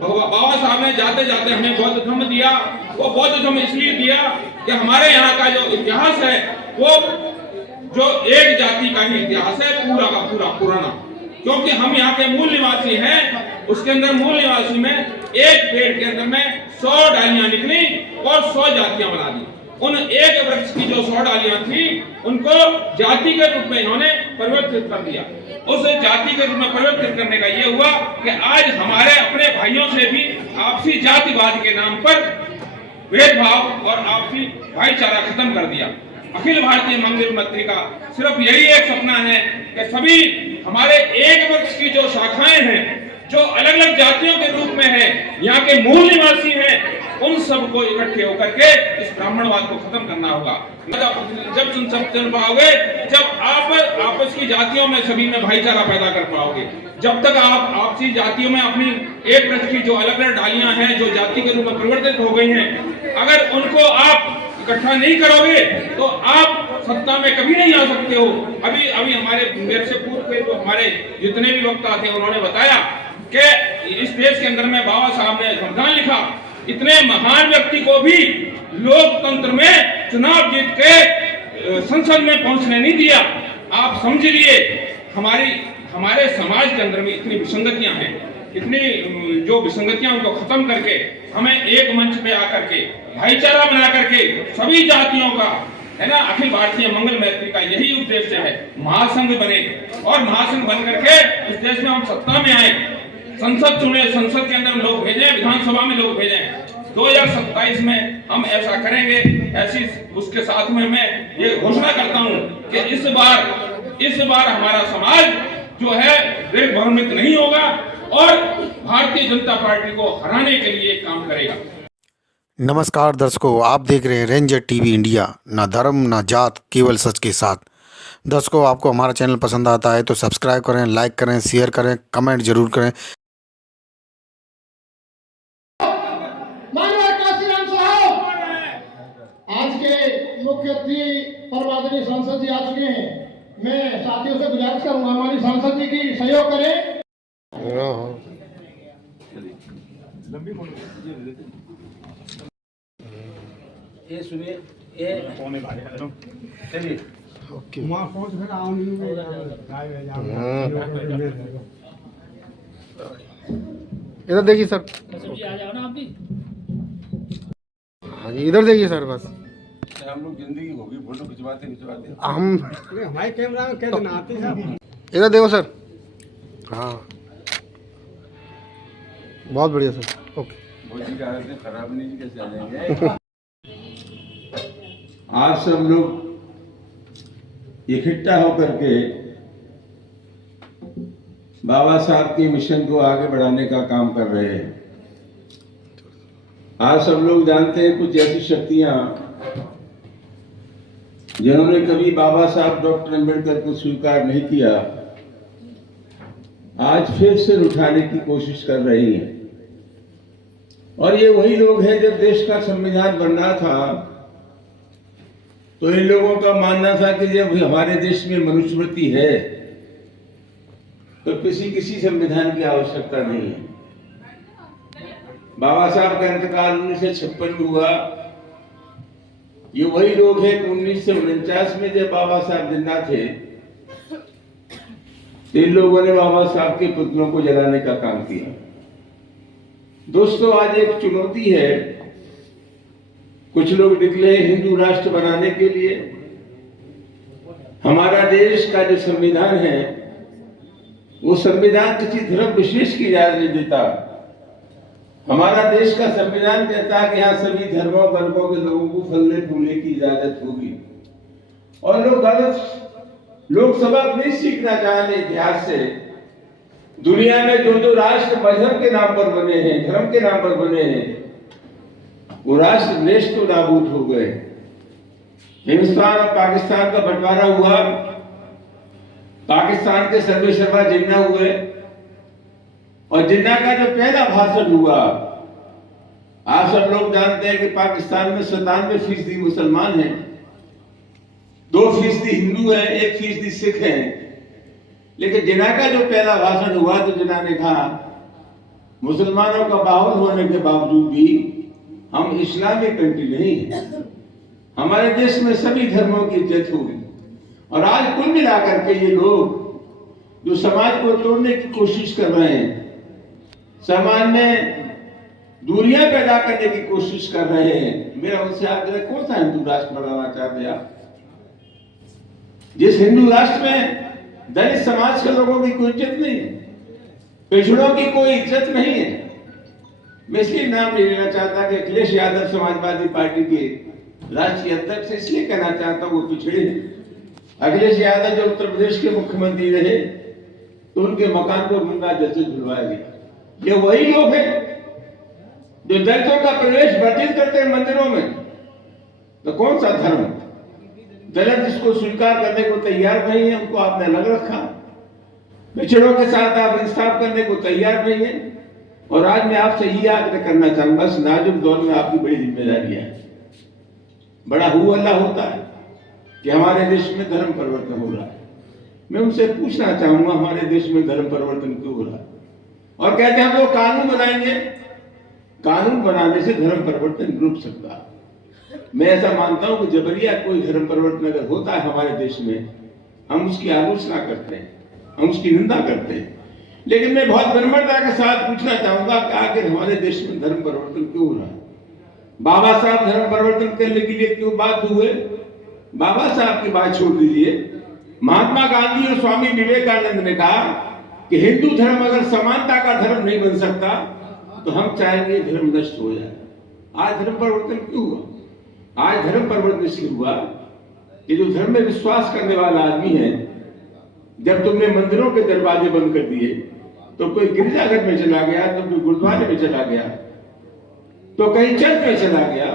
बाबा साहब ने जाते जाते हमें बौद्ध धर्म दिया। वो बौद्ध धर्म इसलिए दिया कि हमारे यहाँ का जो इतिहास है वो जो एक जाति का ही इतिहास है, पूरा का पूरा पुराना। क्योंकि हम यहाँ के मूल निवासी हैं, उसके अंदर मूल निवासी में एक पेड़ के अंदर में 100 डालियां निकली और 100 जातियां बना दी। उन एक वृक्ष की जो 100 डालियां थी उनको जाति के रूप में इन्होंने परिवर्तित कर दिया। उस जाति के रूप में परिवर्तित करने का ये हुआ कि आज हमारे अपने भाइयों से भी आपसी जातिवाद के नाम पर भेदभाव और आपसी भाईचारा खत्म कर दिया। अखिल भारतीय मंगल मंत्री का सिर्फ यही एक सपना है कि सभी हमारे एक वृक्ष की जो शाखाएं हैं, जो अलग अलग जातियों के रूप में है, यहाँ के मूल निवासी हैं, उन सबको इकट्ठे होकर के इस ब्राह्मणवाद को खत्म करना होगा। जब तुम सब चल पाओगे, जब आप आपस की जातियों में सभी में भाईचारा पैदा कर पाओगे। जब तक आप आपसी जातियों में अपनी एक वृक्ष की जो अलग अलग डालियां हैं, जो जाति के रूप में परिवर्तित हो गई हैं, अगर उनको आप इकट्ठा नहीं करोगे तो आप सत्ता में कभी नहीं आ सकते हो। अभी हमारे मेरे से पूर्व के जो हमारे जितने भी वक्ता थे उन्होंने बताया कि इस देश के अंदर में बाबा साहब ने संविधान लिखा। इतने महान व्यक्ति को भी लोकतंत्र में चुनाव जीत के संसद में पहुंचने नहीं दिया। आप समझ लिए हमारे समाज के अंदर में इतनी विसंगतियां हैं, इतनी जो विसंगतियां उनको खत्म करके हमें एक मंच पे आकर के भाईचारा बना करके सभी जातियों का है ना, अखिल भारतीय मंगल मैत्री का यही उद्देश्य है। महासंघ बने और महासंघ बन करके इस देश में हम सत्ता में आए, संसद चुने, संसद के अंदर हम लोग भेजें, विधानसभा में लोग भेजें। 2027 में हम ऐसा करेंगे। ऐसी उसके साथ में मैं ये घोषणा करता हूं कि इस बार हमारा समाज जो है भ्रमित नहीं होगा और भारतीय जनता पार्टी को हराने के लिए काम करेगा। नमस्कार दर्शकों, आप देख रहे हैं रेंजर टीवी इंडिया। ना धर्म ना जात, केवल सच के साथ। दर्शकों, आपको हमारा चैनल पसंद आता है तो सब्सक्राइब करें, लाइक करें, शेयर करें, कमेंट जरूर करें। आज के मुख्य अतिथि परमादरणीय सांसद जी आ चुके हैं। मैं साथियों से गुजारिश करूंगा हमारी सांसद जी की सहयोग करें। ये सुनिए, ये चलिए इधर देखिए सर। हाँ जी, इधर देखिए सर। बस हम लोग जिंदगी होगी फोटो खिंचवाते हम हमारे कैमरा में कैसे ना आते हैं। इधर देखो सर। हाँ, बहुत बढ़िया सर। ओके। खराब नहीं कैसे आ जाएंगे। आज सब लोग इकट्ठा होकर के बाबा साहब के मिशन को आगे बढ़ाने का काम कर रहे हैं। आज सब लोग जानते हैं कुछ ऐसी शक्तियां जिन्होंने कभी बाबा साहब डॉक्टर अम्बेडकर को स्वीकार नहीं किया, आज फिर से उठाने की कोशिश कर रही हैं। और ये वही लोग हैं, जब देश का संविधान बन रहा था तो इन लोगों का मानना था कि जब हमारे देश में मनुस्मृति है तो किसी संविधान की आवश्यकता नहीं है। बाबा साहब का इंतकाल 1956 में हुआ। ये वही लोग हैं कि 1949 में जब बाबा साहब जिंदा थे तो इन लोगों ने बाबा साहब के पुतलों को जलाने का काम किया। दोस्तों, आज एक चुनौती है। कुछ लोग निकले हिंदू राष्ट्र बनाने के लिए। हमारा देश का जो संविधान है वो संविधान किसी धर्म विशेष की इजाजत नहीं देता। हमारा देश का संविधान कहता है कि यहाँ सभी धर्मों वर्गों के लोगों को फलने फूलने की इजाजत होगी। और लोग सबक नहीं सीखना चाहते इतिहास से। दुनिया में जो राष्ट्र मजहब के नाम पर बने हैं, धर्म के नाम पर बने हैं, वो राष्ट्र देश तो नाबूद हो गए। हिंदुस्तान और पाकिस्तान का बंटवारा हुआ, पाकिस्तान के सर्वेसर्वा जिन्ना हुए और जिन्ना का जो पहला भाषण हुआ, आप सब लोग जानते हैं कि पाकिस्तान में 97% मुसलमान हैं, 2% हिंदू है, 1% सिख है। लेकिन जिन्ना का जो पहला भाषण हुआ तो जिन्ना ने कहा मुसलमानों का बाहुल होने के बावजूद भी हम इस्लामिक कंट्री नहीं है। हमारे देश में सभी धर्मों की इज्जत होगी। और आज कुल मिलाकर के ये लोग जो समाज को तोड़ने की कोशिश कर रहे हैं, समाज में दूरियां पैदा करने की कोशिश कर रहे हैं, मेरा उनसे आग्रह, कौन सा हिंदू राष्ट्र बनाना चाहते हैं आप? जिस हिंदू राष्ट्र में दलित समाज के लोगों की कोई इज्जत नहीं है, पिछड़ों की कोई इज्जत नहीं है। मैं इसलिए नाम नहीं लेना चाहता कि अखिलेश यादव समाजवादी पार्टी के राष्ट्रीय अध्यक्ष, इसलिए कहना चाहता हूँ वो पिछड़े हैं। अखिलेश यादव जब उत्तर प्रदेश के मुख्यमंत्री रहे तो उनके मकान को गंगा जल से धुलवाया गया। ये वही लोग हैं जो दलितों का प्रवेश वर्जित करते हैं मंदिरों में। तो कौन सा धर्म? दलित इसको स्वीकार करने को तैयार नहीं है, उनको आपने अलग रखा। पिछड़ों के साथ आप इंसाफ करने को तैयार नहीं है। और आज मैं आपसे ये आग्रह करना चाहूंगा, इस नाजुक दौर में आपकी बड़ी जिम्मेदारी है। बड़ा हु अल्लाह होता है कि हमारे देश में धर्म परिवर्तन हो रहा है। मैं उनसे पूछना चाहूंगा, हमारे देश में धर्म परिवर्तन क्यों हो रहा है? और कहते हैं हम लोग कानून बनाएंगे। कानून बनाने से धर्म परिवर्तन रुक सकता है। मैं ऐसा मानता हूं कि जबरिया कोई धर्म परिवर्तन अगर होता है हमारे देश में, हम उसकी आलोचना करते हैं, हम उसकी निंदा करते हैं। लेकिन मैं बहुत विनम्रता के साथ पूछना चाहूंगा कि आखिर हमारे देश में धर्म परिवर्तन क्यों हो रहा है? बाबा साहब धर्म परिवर्तन करने के लिए क्यों बात हुए? बाबा साहब की बात छोड़ दीजिए। महात्मा गांधी और स्वामी विवेकानंद ने कहा कि हिंदू धर्म अगर समानता का धर्म नहीं बन सकता तो हम चाहेंगे धर्म नष्ट हो जाए। आज धर्म परिवर्तन क्यों हुआ? आज धर्म परिवर्तन इसलिए हुआ कि जो धर्म में विश्वास करने वाला आदमी है, जब तुमने मंदिरों के दरवाजे बंद कर दिए तो कोई गिरजाघर में चला गया, तो कोई गुरुद्वारे में चला गया, तो कहीं चर्च में चला गया।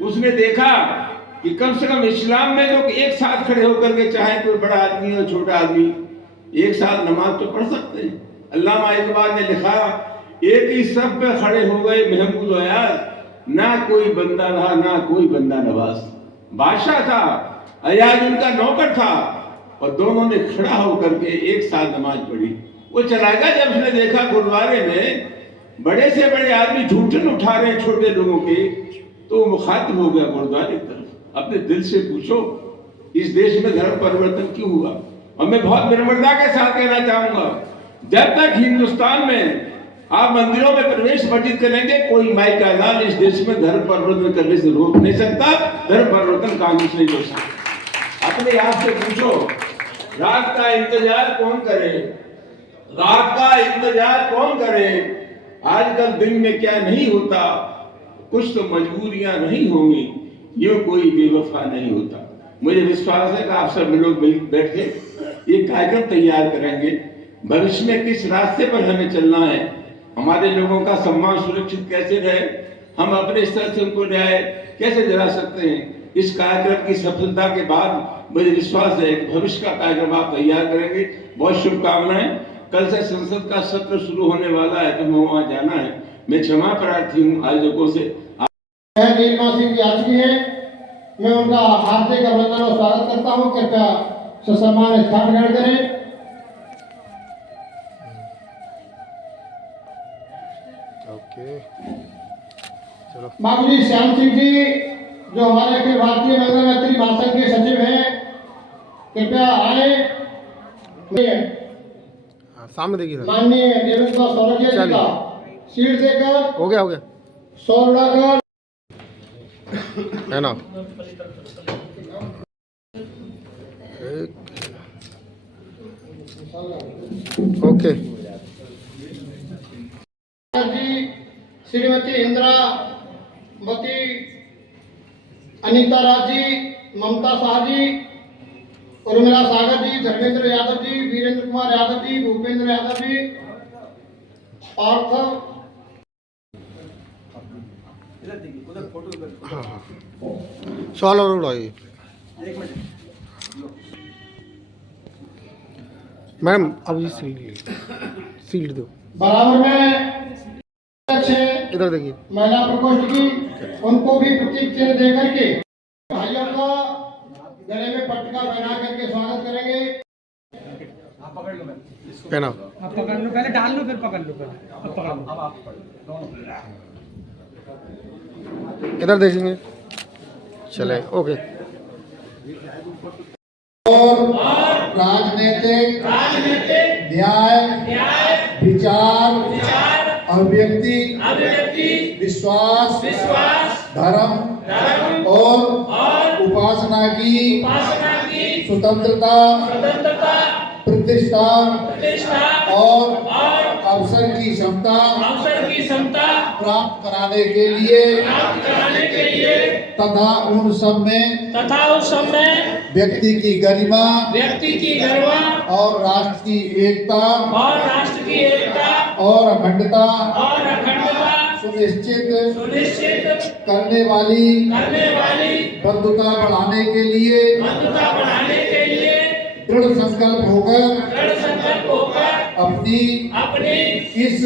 उसने देखा कि कम से कम इस्लाम में लोग एक साथ खड़े होकर के, चाहे कोई बड़ा आदमी हो छोटा आदमी, एक साथ नमाज तो पढ़ सकते हैं। अल्लामा इकबाल ने लिखा, एक ही सब पे खड़े हो गए महमूद अयाज, ना कोई बंदा रहा ना कोई बंदा नवाज। बादशाह था, अयाज उनका नौकर था, और दोनों ने खड़ा होकर के एक साथ नमाज पढ़ी। वो चला गया। जब उसने देखा गुरुद्वारे में बड़े से बड़े आदमी झूठन उठा रहे हैं छोटे लोगों के, तो वो मुखातिब हो गया गुरुद्वारे की तरफ। अपने दिल से पूछो, इस देश में धर्म परिवर्तन क्यों हुआ? और मैं बहुत विनम्रता के साथ कहना चाहूंगा, जब तक हिंदुस्तान में आप मंदिरों में प्रवेश वर्जित करेंगे, कोई माई का ऐलान इस देश में धर्म परिवर्तन करने से रोक नहीं सकता। धर्म परिवर्तन कानून से नहीं हो सकता। अपने आप से पूछो, रात का इंतजार कौन करे? रात का इंतजार कौन करे? आजकल दिन में क्या नहीं होता, कुछ तो मजबूरियां नहीं होंगी, ये कोई बेवफा नहीं होता। मुझे विश्वास है कि आप सब लोग बैठ के ये कार्यक्रम तैयार करेंगे। भविष्य में किस रास्ते पर हमें चलना है, हमारे लोगों का सम्मान सुरक्षित कैसे रहे, हम अपने स्तर से उनको न्याय कैसे दिला सकते हैं। इस कार्यक्रम की सफलता के बाद मुझे विश्वास है कि भविष्य का कार्यक्रम आप तैयार करेंगे। बहुत शुभकामनाएं। कल से संसद का सत्र शुरू होने वाला है, तो हमें वहां जाना है। मैं क्षमा प्रार्थी हूँ आयोजकों से। देशवासी की आ चुकी है, मैं उनका हार्दिक अभिनंदन और स्वागत करता हूँ। कृपया ससम्मान स्थान ग्रहण करें। ओके, चलो। बाबू जी श्याम सिंह जी, जो हमारे अखिल भारतीय महिला मैत्री महासंघ के सचिव हैं, कृपया आए। सामने देखिए सर। माननीय देवेंद्र सौरभ्य जी का सीट देकर हो गया सौरभ है ना। ओके। जी, श्रीमती इंद्रावती, अनीता राज जी, ममता शाह जी, उर्मिला सागर जी, धर्मेंद्र यादव जी, वीरेंद्र कुमार यादव जी, भूपेंद्र यादव जी, पार्थ। सवाल और उड़ाइए मैडम। अब ये सीट दो। बराबर में इधर देखिए। महिला प्रकोष्ठ की, उनको भी प्रतीक चिन्ह देकर के भाइयों का गले में पटका बना करके स्वागत करेंगे। पहनाओ। अब पकड़ लो, पहले डाल लो फिर पकड़ लो, पहले अब पकड़ लो। अब आप दोनों इधर देखेंगे, चले ओके। और राजनीतिक न्याय विचार अभिव्यक्ति विश्वास धर्म और उपासना की स्वतंत्रता प्रतिष्ठा और अवसर की क्षमता प्राप्त कराने के लिए तथा उन सब में व्यक्ति की गरिमा और राष्ट्र की एकता और अखंडता सुनिश्चित करने वाली बंधुता बढ़ाने के लिए दृढ़ संकल्प होकर अपनी इस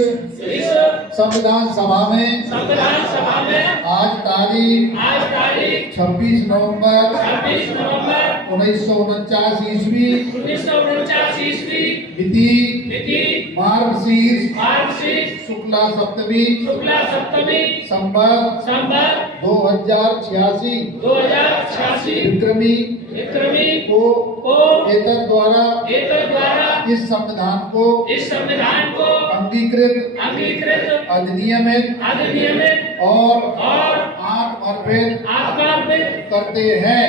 संविधान सभा में आज तारीख 26 नवंबर 1949 ईस्वी तिथि मार्गशीर्ष शुक्ला सप्तमी संवत 2086 विक्रमी को एतद द्वारा इस संविधान को अंगीकृत अधिनियमित और आत्मर्पित करते हैं।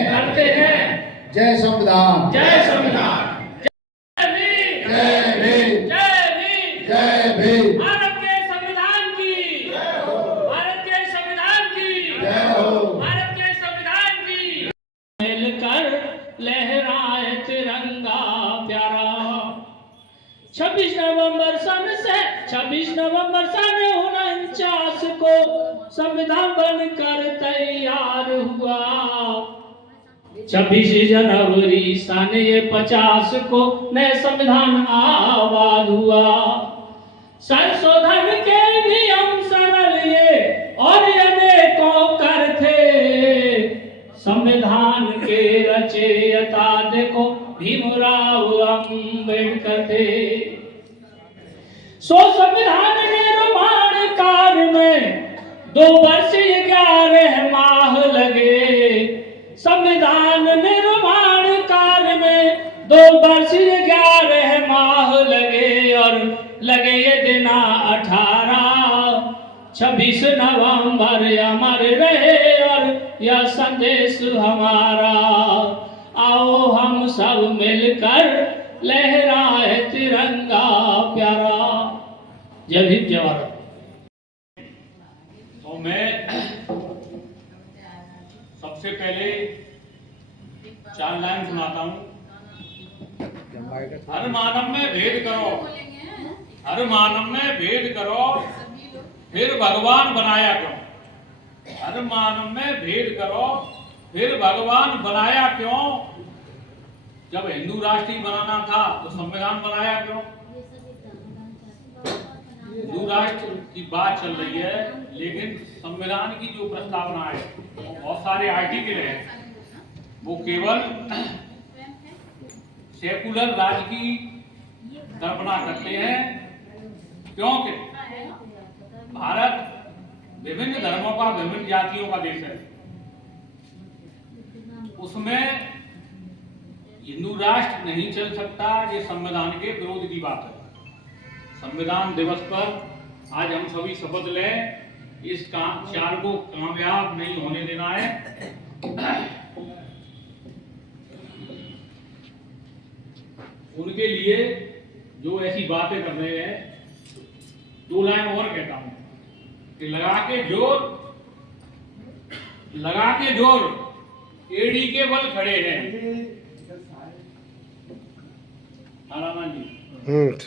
जय संविधान। जय भीम। जय भीम। भारत के संविधान की, भारत के संविधान की, जय हो। भारत के संविधान की। मिलकर लहराए तिरंगा प्यारा। 26 नवंबर सन 49 को संविधान बनकर तैयार हुआ। 26 जनवरी सन 50 को नए संविधान आबाद हुआ। संशोधन के नियम सरल ये और अनेकों कर थे। संविधान के रचयिता देखो भीमराव अम्बेडकर थे। सो संविधान निर्माण कार्य में 2 वर्ष 11 माह लगे। संविधान निर्माण कार्य में 2 वर्ष 11 माह लगे और लगे ये दिन 18। 26 नवंबर अमर रहे और यह संदेश हमारा। आओ हम सब मिलकर लहराए तिरंगा प्यारा। जय भीम जय भारत। तो मैं सबसे पहले 4 लाइन सुनाता हूँ। हर मानव में भेद करो, हर मानव में भेद करो, फिर भगवान बनाया क्यों। हर मानव में भेद करो, फिर भगवान बनाया क्यों। जब हिंदू राष्ट्र ही बनाना था तो संविधान बनाया क्यों। हिंदू राष्ट्र की बात चल रही है, लेकिन संविधान की जो प्रस्तावना है, बहुत सारे आर्टिकल हैं, वो केवल सेकुलर राज्य की कल्पना करते हैं। क्योंकि भारत विभिन्न धर्मों का, विभिन्न जातियों का देश है। उसमें हिंदू राष्ट्र नहीं चल सकता। ये संविधान के विरोध की बात है। संविधान दिवस पर आज हम सभी शपथ लें, इस चाल को कामयाब नहीं होने देना है। उनके लिए जो ऐसी बातें कर रहे हैं, 2 लाइन और कहता हूं कि लगा के जोर एड़ी के बल खड़े हैं। नारायण जी,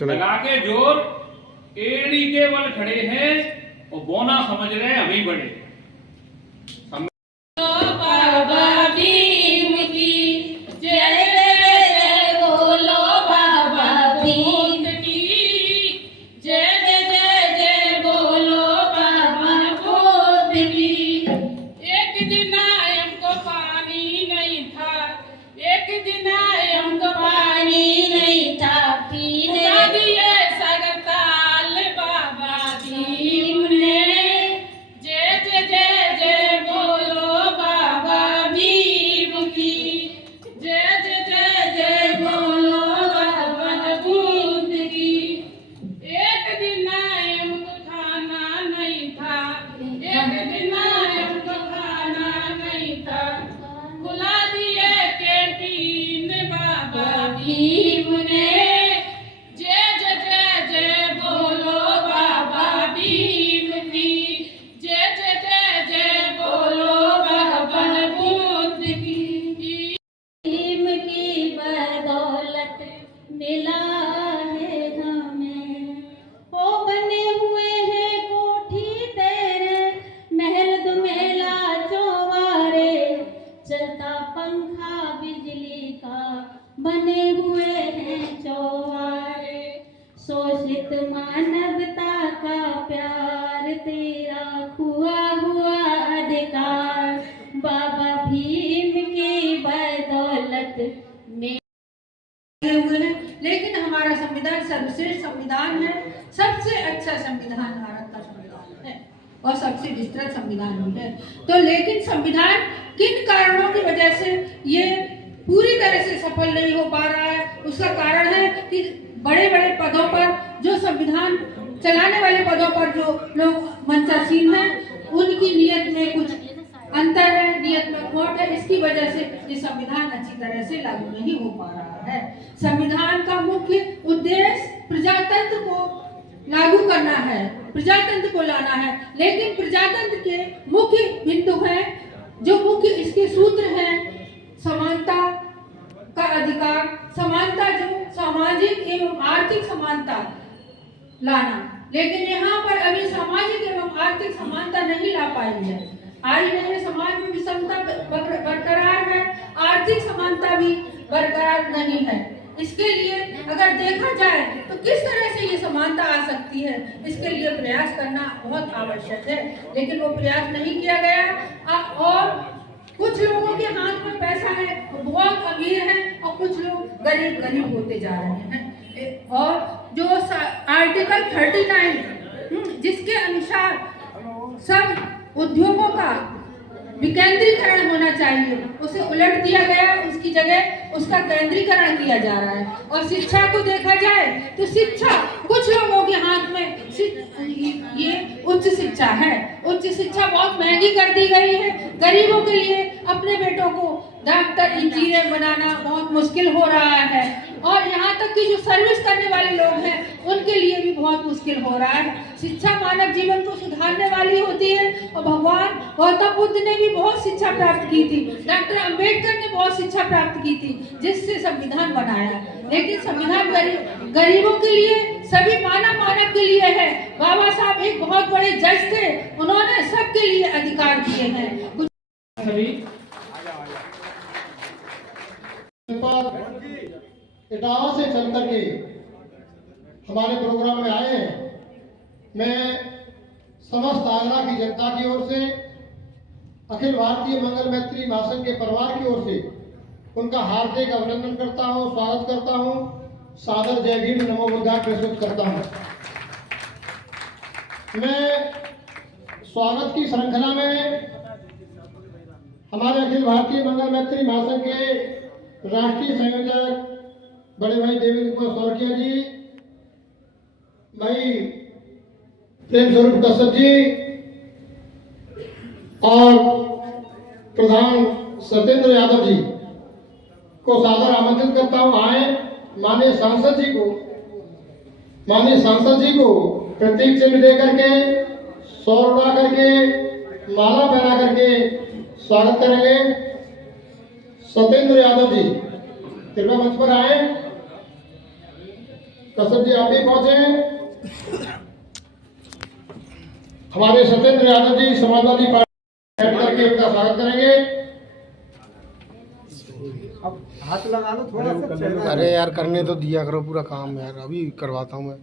लगा के जोर एड़ी के बल खड़े हैं और बोना समझ रहे हम ही बड़े। बाबा भीम की जय, बोलो बाबा भीम की जय, जय जय बोलो बाबा बुद्ध की। एक दिन हमको पानी नहीं था, एक दिन हमको पानी नहीं था, और सबसे विस्तृत संविधान भी है। तो लेकिन संविधान किन कारणों की वजह से ये पूरी तरह से सफल नहीं हो पा रहा है, उसका कारण है कि बड़े बड़े पदों पर जो संविधान चलाने वाले पदों पर जो लोग मंचासीन हैं, उनकी नीयत में कुछ अंतर है, नियत में खोट है। इसकी वजह से ये संविधान अच्छी तरह से लागू नहीं हो पा रहा है। संविधान का मुख्य उद्देश्य प्रजातंत्र को लागू करना है, प्रजातंत्र को लाना है, लेकिन प्रजातंत्र के मुख्य बिंदु हैं, जो मुख्य इसके सूत्र हैं, समानता का अधिकार, समानता जो सामाजिक एवं आर्थिक समानता लाना। लेकिन यहाँ पर अभी सामाजिक एवं आर्थिक समानता नहीं ला पाई है, आई नहीं है। समाज में विषमता बरकरार है, आर्थिक समानता भी बरकरार नहीं है। इसके लिए अगर देखा जाए तो किस तरह से ये समानता आ सकती है, इसके लिए प्रयास करना बहुत आवश्यक है, लेकिन वो प्रयास नहीं किया गया। और कुछ लोगों के हाथ में पैसा है, वो बहुत अमीर हैं, और कुछ लोग गरीब गरीब होते जा रहे हैं। और जो आर्टिकल 39 जिसके अनुसार सब उद्योगों का विकेंद्रीकरण होना चाहिए, उसे उलट दिया गया, उसकी जगह उसका केंद्रीकरण किया जा रहा है। और शिक्षा को देखा जाए तो शिक्षा कुछ लोगों के हाथ में ये उच्च शिक्षा है, उच्च शिक्षा बहुत महंगी कर दी गई है। गरीबों के लिए अपने बेटों को डॉक्टर इंजीनियर बनाना बहुत मुश्किल हो रहा है, और यहाँ तक कि जो सर्विस करने वाले लोग हैं उनके लिए भी बहुत मुश्किल हो रहा है। शिक्षा मानव जीवन को सुधारने वाली होती है, और भगवान गौतम बुद्ध ने भी बहुत शिक्षा प्राप्त की थी, डॉक्टर अंबेडकर ने बहुत शिक्षा प्राप्त की थी, जिससे संविधान बनाया। लेकिन संविधान गरीबों के लिए, सभी मानव के लिए है। बाबा साहब एक बहुत बड़े जज थे, उन्होंने सबके लिए अधिकार दिए हैं। इटावा से चल करके हमारे प्रोग्राम में आए हैं। मैं समस्त आगरा की जनता की ओर से, अखिल भारतीय मंगल मैत्री महासंघ के परिवार की ओर से उनका हार्दिक अभिनंदन करता हूं, स्वागत करता हूं, सादर जय भीम नमो बुद्धाय प्रस्तुत करता हूं। मैं स्वागत की श्रृंखला में हमारे अखिल भारतीय मंगल मैत्री महासंघ के राष्ट्रीय संयोजक बड़े भाई देवेंद्र कुमार सौरकिया जी, भाई प्रेम स्वरूप कश्यप जी और प्रधान सत्येंद्र यादव जी को सादर आमंत्रित करता हूं। आए माननीय सांसद जी को प्रतीक चिन्ह दे करके, सौर उड़ा करके, माला पहना करके स्वागत करेंगे। सत्येंद्र यादव जी कृपया मंच पर आए। कश्यप जी आप भी पहुंचे। हमारे सत्येंद्र यादव जी समाजवादी पार्टी बैठ करके उनका स्वागत करेंगे। अब हाथ लगा लो थोड़ा सा। अरे यार करने तो दिया करो पूरा काम यार, अभी करवाता हूँ मैं।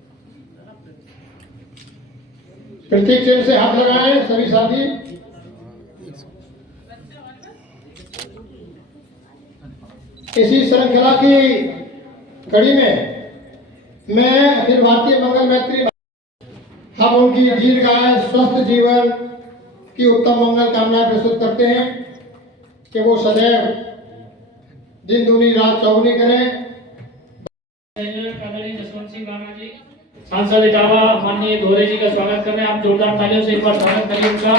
प्रतीक चिन्ह से हाथ लगाएं सभी साथी। इसी श्रृंखला की कड़ी में मैं अखिल भारतीय मंगल मैत्री हम उनकी दीर्घायु स्वस्थ जीवन की उत्तम मंगल कामनाएं प्रस्तुत करते हैं कि वो सदैव दिन दूनी रात चौगुनी करें। जसवंत सिंह राणा जी सांसद इटावा माननीय दोहरे जी का स्वागत कर रहे हैं। आप जोरदार तालियों से एक बार स्वागत करिए उनका।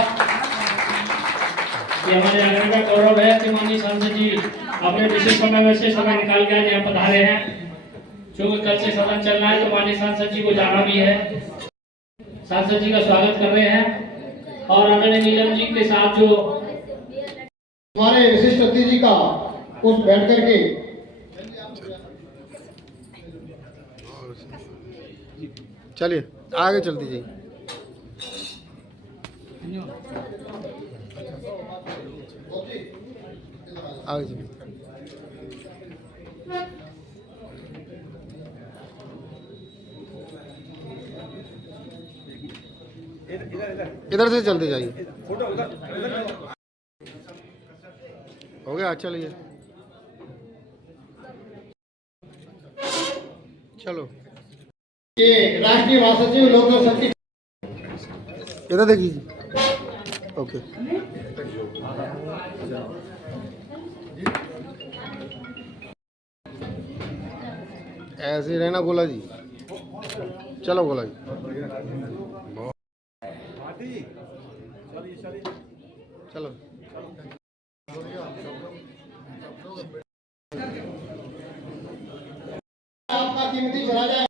ये हमारे आगरा का गौरव है कि माननीय सांसद जी अपने विशेष समय में से समय निकाल के आज यहाँ पधारे हैं। क्योंकि कल से सदन चल रहा है तो माननीय सांसद जी को जाना भी है। सांसद जी का स्वागत कर रहे हैं। और आदरणीय नीलम जी के साथ जो हमारे विशिष्ट अतिथि जी का उस बैठ करके चलिए आगे चल दीजिए। आगे चलिए। इधर से चलते जाइए। हो गया, चलिए चलो। ये राष्ट्रीय महासचिव लोक जनशक्ति इधर देखिए। ओके। ऐसे ही रहना गोला जी। चलो गोला जी। चलो। आपका कीमती चला जाए,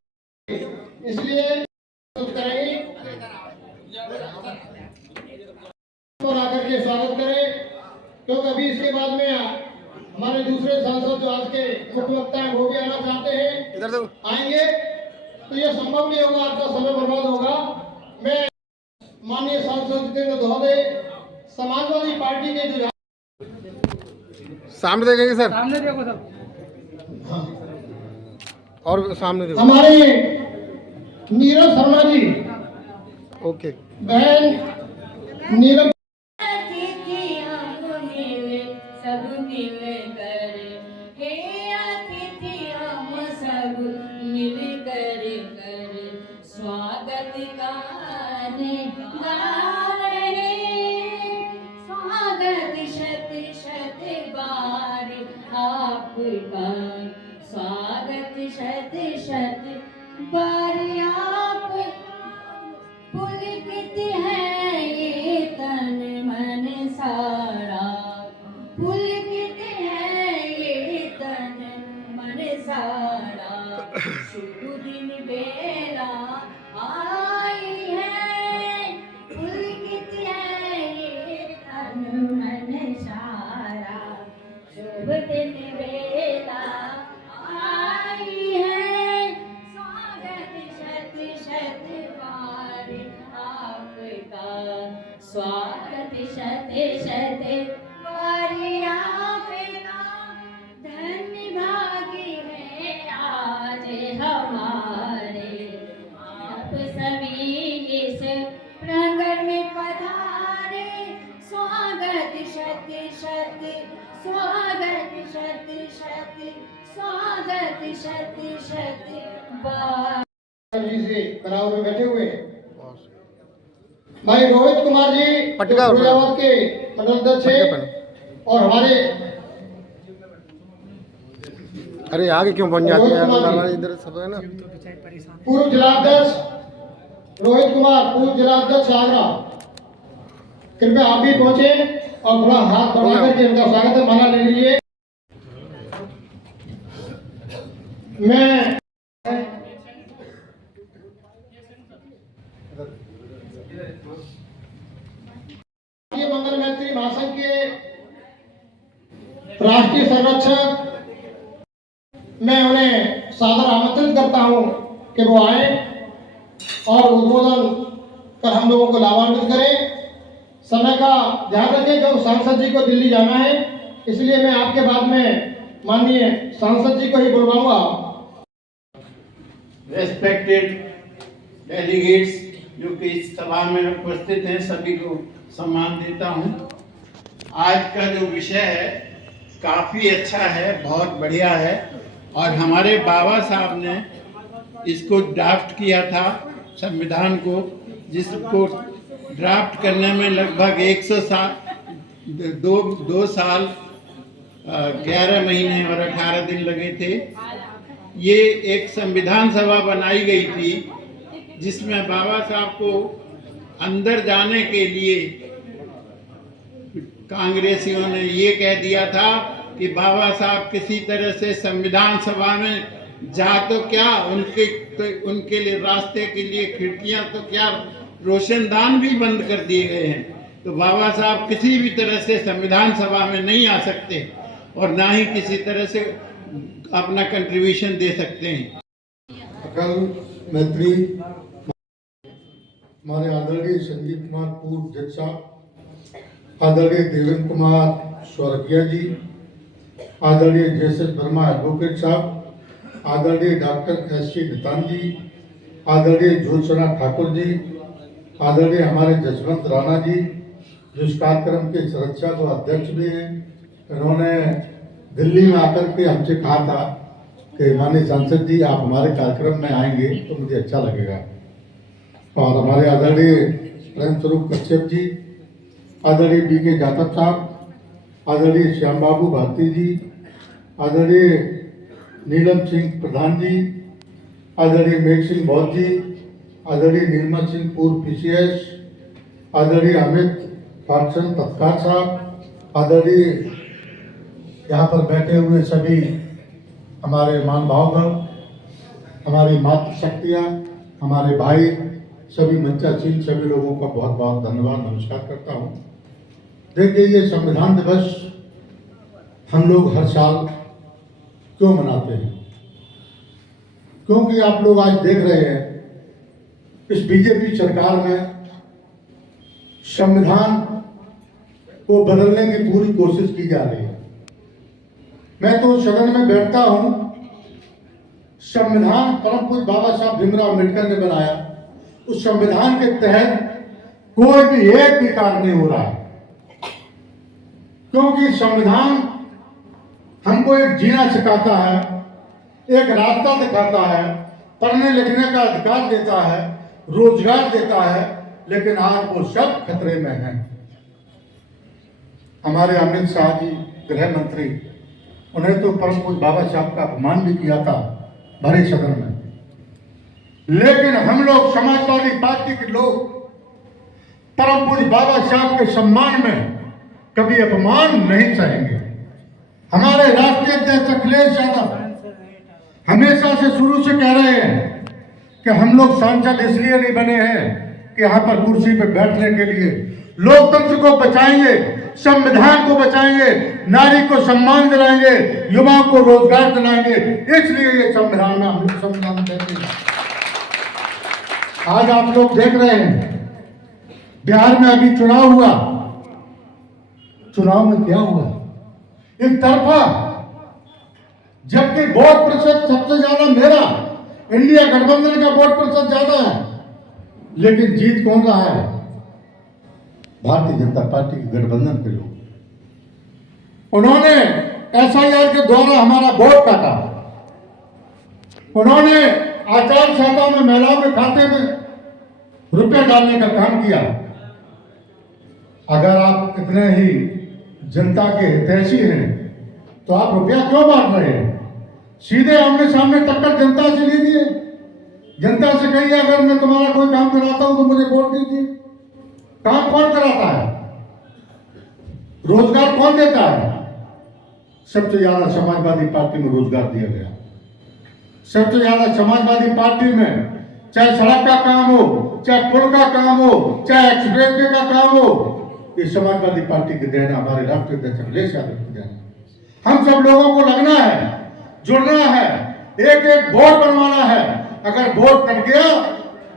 इसलिए कुछ करेंगे और आकर के स्वागत करें, क्योंकि अभी इसके बाद में हमारे दूसरे सांसद जो आज के मुख्य वक्ता हैं वो भी आना चाहते हैं, इधर देखो। आएंगे तो ये संभव नहीं होगा, आपका समय बर्बाद होगा। मैं माननीय सांसद जितेंद्र धोले समाजवादी पार्टी के जो सामने देखेंगे सर। सामने देखो सब। और सामने देखो। हमारे नीरज शर्मा जी, ओके। बहन नीरज अतिथि हम मिले सब मिल कर, हे अतिथि हम सब मिल कर स्वागत गाने गा रहे, स्वागत शत शत बार आपका, स्वागत शत शत बार आप, पुलकित है ये तन मन सारा, पुलकित है ये तन मन सारा, शुभ दिन बेला आई है, पुलकित है ये तन मन सारा, शुभ दिन बेला आई है, स्वागत शत शत बार आपका, स्वागत शत शत बार आपका, धन्य भाग्य है आज हमारे, आप सभी इस प्रांगण में पधारे, स्वागत शत शत, स्वागत शत शत, स्वागत शत शत बार। जी से बराबर में बैठे हुए हैं भाई रोहित कुमार जी, पटका जो फिरोजाबाद के मंडल अध्यक्ष हैं, और हमारे अरे आगे क्यों पहुंच जाते हैं हमारे इधर सब है ना। पूर्व जिलाध्यक्ष रोहित कुमार, पूर्व जिलाध्यक्ष आगरा, कृपया आप भी पहुंचे और थोड़ा हाथ बढ़ा करके उनका स्वागत है, माला ले लीजिए। मैं मंगल मैत्री महासंघ के राष्ट्रीय संरक्षक, मैं उन्हें सादर आमंत्रित करता हूं कि वो आए और उद्बोधन कर हम लोगों को लाभान्वित करें। समय का ध्यान रखें क्योंकि सांसद जी को दिल्ली जाना है, इसलिए मैं आपके बाद में माननीय सांसद जी को ही बुलवाऊंगा। रेस्पेक्टेड डेलीगेट्स जो कि इस सभा में उपस्थित हैं, सभी को सम्मान देता हूं। आज का जो विषय है काफ़ी अच्छा है, बहुत बढ़िया है, और हमारे बाबा साहब ने इसको ड्राफ्ट किया था संविधान को, जिसको ड्राफ्ट करने में लगभग 2 साल 11 महीने और 18 दिन लगे थे। ये एक संविधान सभा बनाई गई थी जिसमें बाबा साहब को अंदर जाने के लिए कांग्रेसियों ने ये कह दिया था कि बाबा साहब किसी तरह से संविधान सभा में जा तो क्या, उनके लिए रास्ते के लिए खिड़कियां तो क्या, रोशनदान भी बंद कर दिए गए हैं। तो बाबा साहब किसी भी तरह से संविधान सभा में नहीं आ सकते और ना ही किसी तरह से अपना कंट्रीब्यूशन दे सकते हैं। अटल मैत्री हमारे आदरणीय संजीव कुमार पूर्व अध्यक्ष साहब, आदरणीय देवेंद्र कुमार स्वर्गीय जी, आदरणीय जयसेठ वर्मा एडवोकेट साहब, आदरणीय डॉक्टर S.C. नितान जी, आदरणीय ज्योत्सना ठाकुर जी, आदरणीय हमारे जसवंत राणा जी जो इस कार्यक्रम के सुरक्षा को अध्यक्ष भी हैं। इन्होंने दिल्ली में आकर के हमसे कहा था कि माननीय सांसद जी आप हमारे कार्यक्रम में आएंगे तो मुझे अच्छा लगेगा। और हमारे आदरणीय प्रेम स्वरूप कश्यप जी, आदरणीय BK जाटव साहब, आदरणीय श्याम बाबू भारती जी, आदरणीय नीलम सिंह प्रधान जी, आदरणीय मेघ सिंह बौद्ध जी, आदरणीय निर्मल सिंह पूर्व PCS, आदरणीय अमित पाठचंद पत्रकार साहब, आदरणीय यहाँ पर बैठे हुए सभी हमारे मान भावगण, हमारी मातृशक्तियाँ, हमारे भाई, सभी मंचासीन सभी लोगों का बहुत बहुत धन्यवाद नमस्कार करता हूँ। देखिए, ये संविधान दिवस हम लोग हर साल क्यों मनाते हैं? क्योंकि आप लोग आज देख रहे हैं इस बीजेपी सरकार में संविधान को बदलने की पूरी कोशिश की जा रही है। मैं तो सदन में बैठता हूं, संविधान परम पूज्य बाबा साहब भीमराव अम्बेडकर ने बनाया, उस संविधान के तहत कोई भी एक भी कार्य नहीं हो रहा है, क्योंकि संविधान हमको एक जीना सिखाता है, एक रास्ता दिखाता है, पढ़ने लिखने का अधिकार देता है, रोजगार देता है, लेकिन आज वो सब खतरे में हैं। हमारे अमित शाह जी गृह मंत्री, उन्हें तो परम पूज्य बाबा साहब का अपमान भी किया था भरे सदन में, लेकिन हम लोग समाजवादी पार्टी के लोग परम पूज्य बाबा साहब के सम्मान में कभी अपमान नहीं सहेंगे। हमारे राष्ट्रीय अध्यक्ष अखिलेश यादव हमेशा से शुरू से कह रहे हैं कि हम लोग सांसद इसलिए नहीं बने हैं कि यहाँ पर कुर्सी पे बैठने के लिए, लोकतंत्र को बचाएंगे, संविधान को बचाएंगे, नारी को सम्मान दिलाएंगे, युवाओं को रोजगार दिलाएंगे, इसलिए ये संविधान में हम लोग संविधान कहते हैं। आज आप लोग देख रहे हैं बिहार में अभी चुनाव हुआ, चुनाव में क्या हुआ? एक तरफा, जबकि वोट प्रतिशत सबसे ज्यादा मेरा, इंडिया गठबंधन का वोट प्रतिशत ज्यादा है, लेकिन जीत कौन रहा है? भारतीय जनता पार्टी के गठबंधन के लोग। उन्होंने SIR के द्वारा हमारा वोट काटा, उन्होंने आचार संहिता में महिलाओं के खाते में रुपए डालने का काम किया। अगर आप इतने ही जनता के हितैषी हैं तो आप रुपया क्यों बांट रहे हैं? सीधे आमने सामने टक्कर जनता से लीजिए, जनता से कहिए अगर मैं तुम्हारा कोई काम कराता हूं तो मुझे वोट दीजिए। काम कौन कराता है? रोजगार कौन देता है? सबसे ज्यादा समाजवादी पार्टी में रोजगार दिया गया। सबसे ज्यादा समाजवादी पार्टी में, चाहे सड़क का काम हो, चाहे पुल का काम हो, चाहे एक्सप्रेसवे का काम हो, ये समाजवादी पार्टी की देन, हमारे राष्ट्रीय अध्यक्ष अखिलेश यादव की देन। हम सब लोगों को लगना है, जुड़ना है, एक एक वोट बनवाना है। अगर वोट कट गया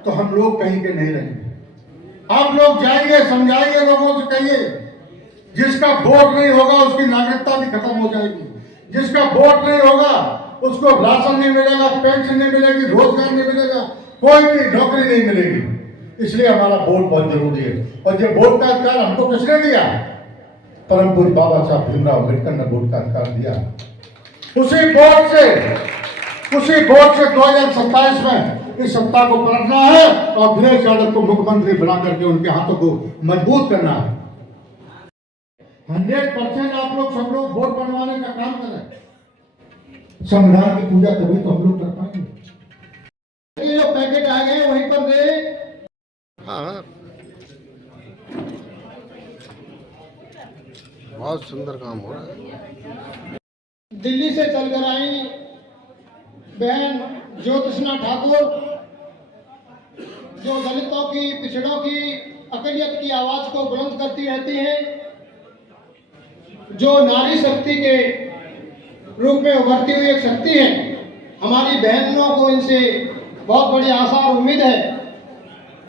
तो हम लोग कहीं के नहीं रहेंगे। आप लोग जाइए, समझाइए, लोगों से कहिए, जिसका वोट नहीं होगा उसकी नागरिकता भी खत्म हो जाएगी, जिसका वोट नहीं होगा उसको राशन नहीं मिलेगा, पेंशन नहीं मिलेगी, रोजगार नहीं मिलेगा, कोई भी नौकरी नहीं मिलेगी। इसलिए हमारा वोट बहुत जरूरी है। और ये वोट का अधिकार हमको किसने दिया? परम पूज्य बाबा साहब भीमराव अम्बेडकर ने वोट का अधिकार दिया। उसी वोट से 2027 में इस सत्ता को पलटना है और अखिलेश यादव को मुख्यमंत्री बना करके उनके हाथों को मजबूत करना है। 100% आप लोग सब लोग वोट बनवाने का काम करें। संविधान की पूजा तभी तो हम लोग कर पाएंगे। ये जो पैकेट आ गए वहीं पर दे। हाँ, बहुत सुंदर काम हो रहा है। दिल्ली से चलकर आई बहन ज्योतिष्णा ठाकुर, जो दलितों की, पिछड़ों की, अकलियत की आवाज को बुलंद करती रहती हैं, जो नारी शक्ति के रूप में उभरती हुई एक शक्ति है। हमारी बहनों को इनसे बहुत बड़ी आशा और उम्मीद है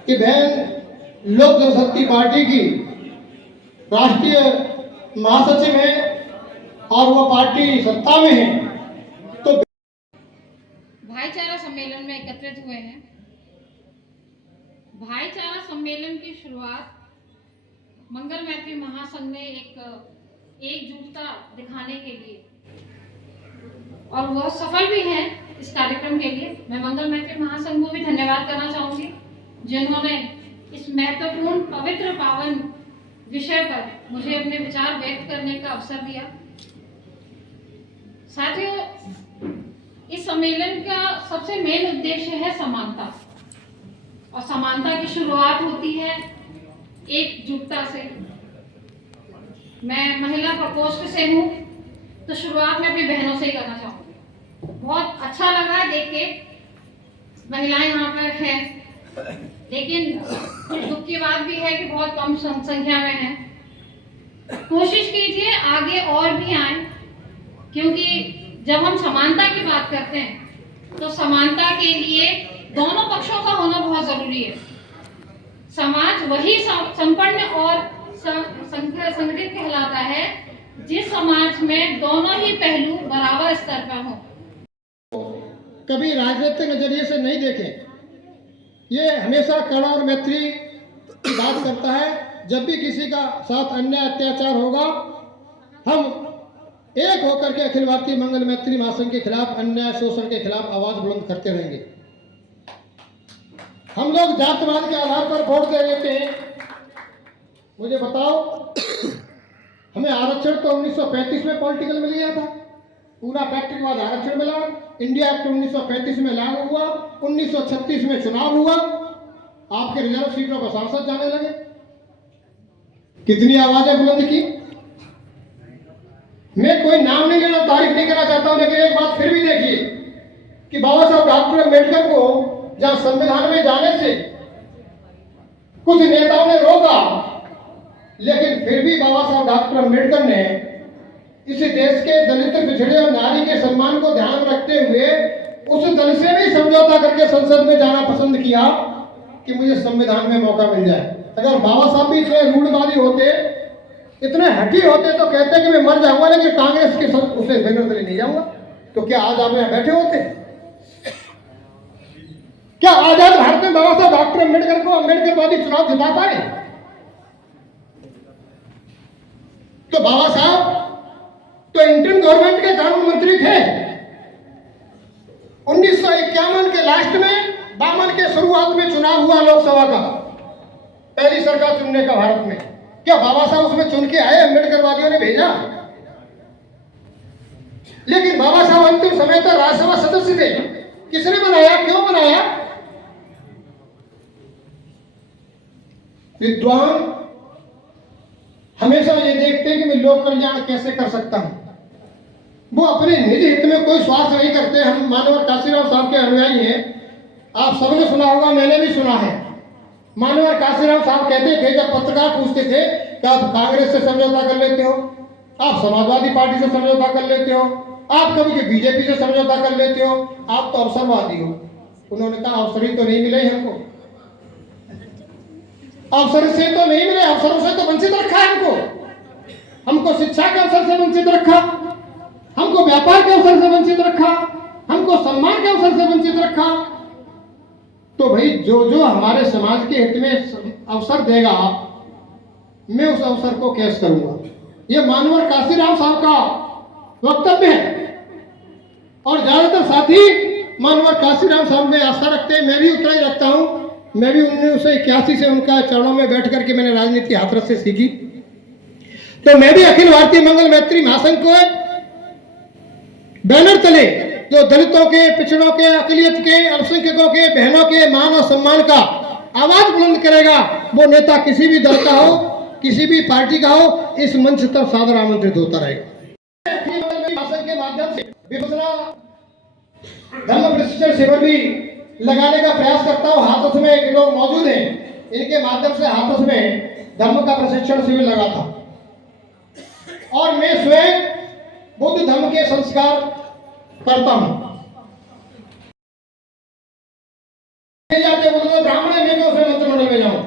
कि बहन लोक जनशक्ति पार्टी की राष्ट्रीय महासचिव है और वो पार्टी सत्ता में है, तो भाईचारा सम्मेलन में एकत्रित हुए हैं। भाईचारा सम्मेलन की शुरुआत मंगल मैत्री महासंघ ने एकजुटता दिखाने के लिए, और वह सफल भी है इस कार्यक्रम के लिए। मैं मंगल मैत्री महासंघ को भी धन्यवाद करना चाहूंगी, जिन्होंने इस महत्वपूर्ण पवित्र पावन विषय पर मुझे अपने विचार व्यक्त करने का अवसर दिया। साथियों, इस सम्मेलन का सबसे मेन उद्देश्य है समानता, और समानता की शुरुआत होती है एकजुटता से। मैं महिला प्रकोष्ठ से हूँ, तो शुरुआत में अपनी बहनों से ही करना चाहूँगी। बहुत अच्छा लगा देख के, महिलाएं यहाँ पर हैं, लेकिन दुख की बात भी है कि बहुत कम संख्या में हैं। कोशिश कीजिए आगे और भी आए, क्योंकि जब हम समानता की बात करते हैं तो समानता के लिए दोनों पक्षों का होना बहुत जरूरी है। समाज वही संपन्न और संगठित कहलाता है जिस समाज में दोनों ही पहलू बराबर स्तर पर हों। कभी राजनीतिक नजरिए से नहीं देखें। ये हमेशा करुणा और मैत्री की बात करता है। जब भी किसी का साथ अन्याय अत्याचार होगा, हम एक होकर के अखिल भारतीय मंगल मैत्री महासंघ के खिलाफ, अन्याय शोषण के खिलाफ आवाज बुलंद करते रहेंगे। हम लोग जातिवाद के आधार पर वोट दे देते हैं। मुझे बताओ, हमें आरक्षण तो 1935 में पॉलिटिकल मिल गया था, पूरा फैक्ट्री के बाद आरक्षण मिला। इंडिया एक्ट 1935 में लागू हुआ, 1936 में चुनाव हुआ, आपके रिजर्व सीटों पर सांसद जाने लगे। कितनी आवाजें बुलंद की। मैं कोई नाम नहीं लेना, तारीफ नहीं करना चाहता हूं, लेकिन एक बात फिर भी देखिए कि बाबा साहब डॉक्टर अम्बेडकर को जहां संविधान में जाने से कुछ नेताओं ने रोका, लेकिन फिर भी बाबा साहब डॉक्टर अम्बेडकर ने इस देश के दलित, पिछड़े और नारी के सम्मान को ध्यान में रखते हुए उस दल से भी समझौता करके संसद में जाना पसंद किया कि मुझे संविधान में मौका मिल जाए। अगर बाबा साहब भी इतने रूढ़वादी होते, इतने हठी होते, तो कहते कि मैं मर जाऊंगा लेकिन कांग्रेस के उसे बैनर तले नहीं जाऊंगा। तो क्या आज आप यहाँ बैठे होते? क्या आजाद भारत में बाबा साहब डॉक्टर अम्बेडकर को अम्बेडकरवादी चुनाव जिता पाए? तो बाबा साहब तो इंडियन गवर्नमेंट के कानून मंत्री थे। 1951 के लास्ट में, 52 के शुरुआत में चुनाव हुआ लोकसभा का, पहली सरकार चुनने का भारत में। क्या बाबा साहब उसमें चुन के आए? अम्बेडकरवादियों ने भेजा। लेकिन बाबा साहब अंतिम समय तक राज्यसभा सदस्य थे। किसने बनाया? क्यों बनाया? विद्वान हमेशा ये देखते हैं कि मैं लोक कल्याण कैसे कर सकता हूं। वो अपने निजी हित में कोई स्वार्थ नहीं करते। हम मानवर काशीराम साहब के अनुयायी हैं। आप सबने सुना होगा, मैंने भी सुना है। मानवर काशीराम साहब कहते थे, जब पत्रकार पूछते थे कि आप कांग्रेस से समझौता कर लेते हो, आप समाजवादी पार्टी से समझौता कर लेते हो, आप कभी के बीजेपी से समझौता कर लेते हो, आप तो अवसरवादी हो। उन्होंने कहा, अवसर ही तो नहीं मिले हमको, अवसर से तो नहीं मिले, अवसरों से तो वंचित रखा है हमको। हमको शिक्षा के अवसर से वंचित रखा, हमको व्यापार के अवसर से वंचित रखा, हमको सम्मान के अवसर से वंचित रखा। तो भाई जो जो हमारे समाज के हित में अवसर देगा, मैं उस अवसर को कैश करूंगा। ये मानवर काशीराम साहब का वक्तव्य है, और ज्यादातर साथी मानवर काशीराम साहब में आस्था रखते हैं। मैं भी उतना ही रखता हूं। मैं भी 1981 से उनका चरणों में बैठ करके मैंने राजनीति हाथरस से सीखी। तो मैं भी अखिल भारतीय मंगल मैत्री महासंघ को बैनर तले जो दलितों के, पिछड़ों के, अकलियत के, अल्पसंख्यकों के, बहनों के मान और सम्मान का आवाज बुलंद करेगा, वो नेता किसी भी दल का हो, किसी भी पार्टी का हो, इस मंच तक सादर आमंत्रित होता रहेगा। के माध्यम से विपसना धर्म प्रशिक्षण शिविर भी लगाने का प्रयास करता हूँ। हाथरस में एक लोग मौजूद हैं, इनके माध्यम से हाथरस में धर्म का प्रशिक्षण शिविर लगा था, और मैं स्वयं बुद्ध धर्म के संस्कार करता हूं। जाते बोलो तो ब्राह्मण है, मैं क्यों उसमें मंत्रिमंडल में जाऊं।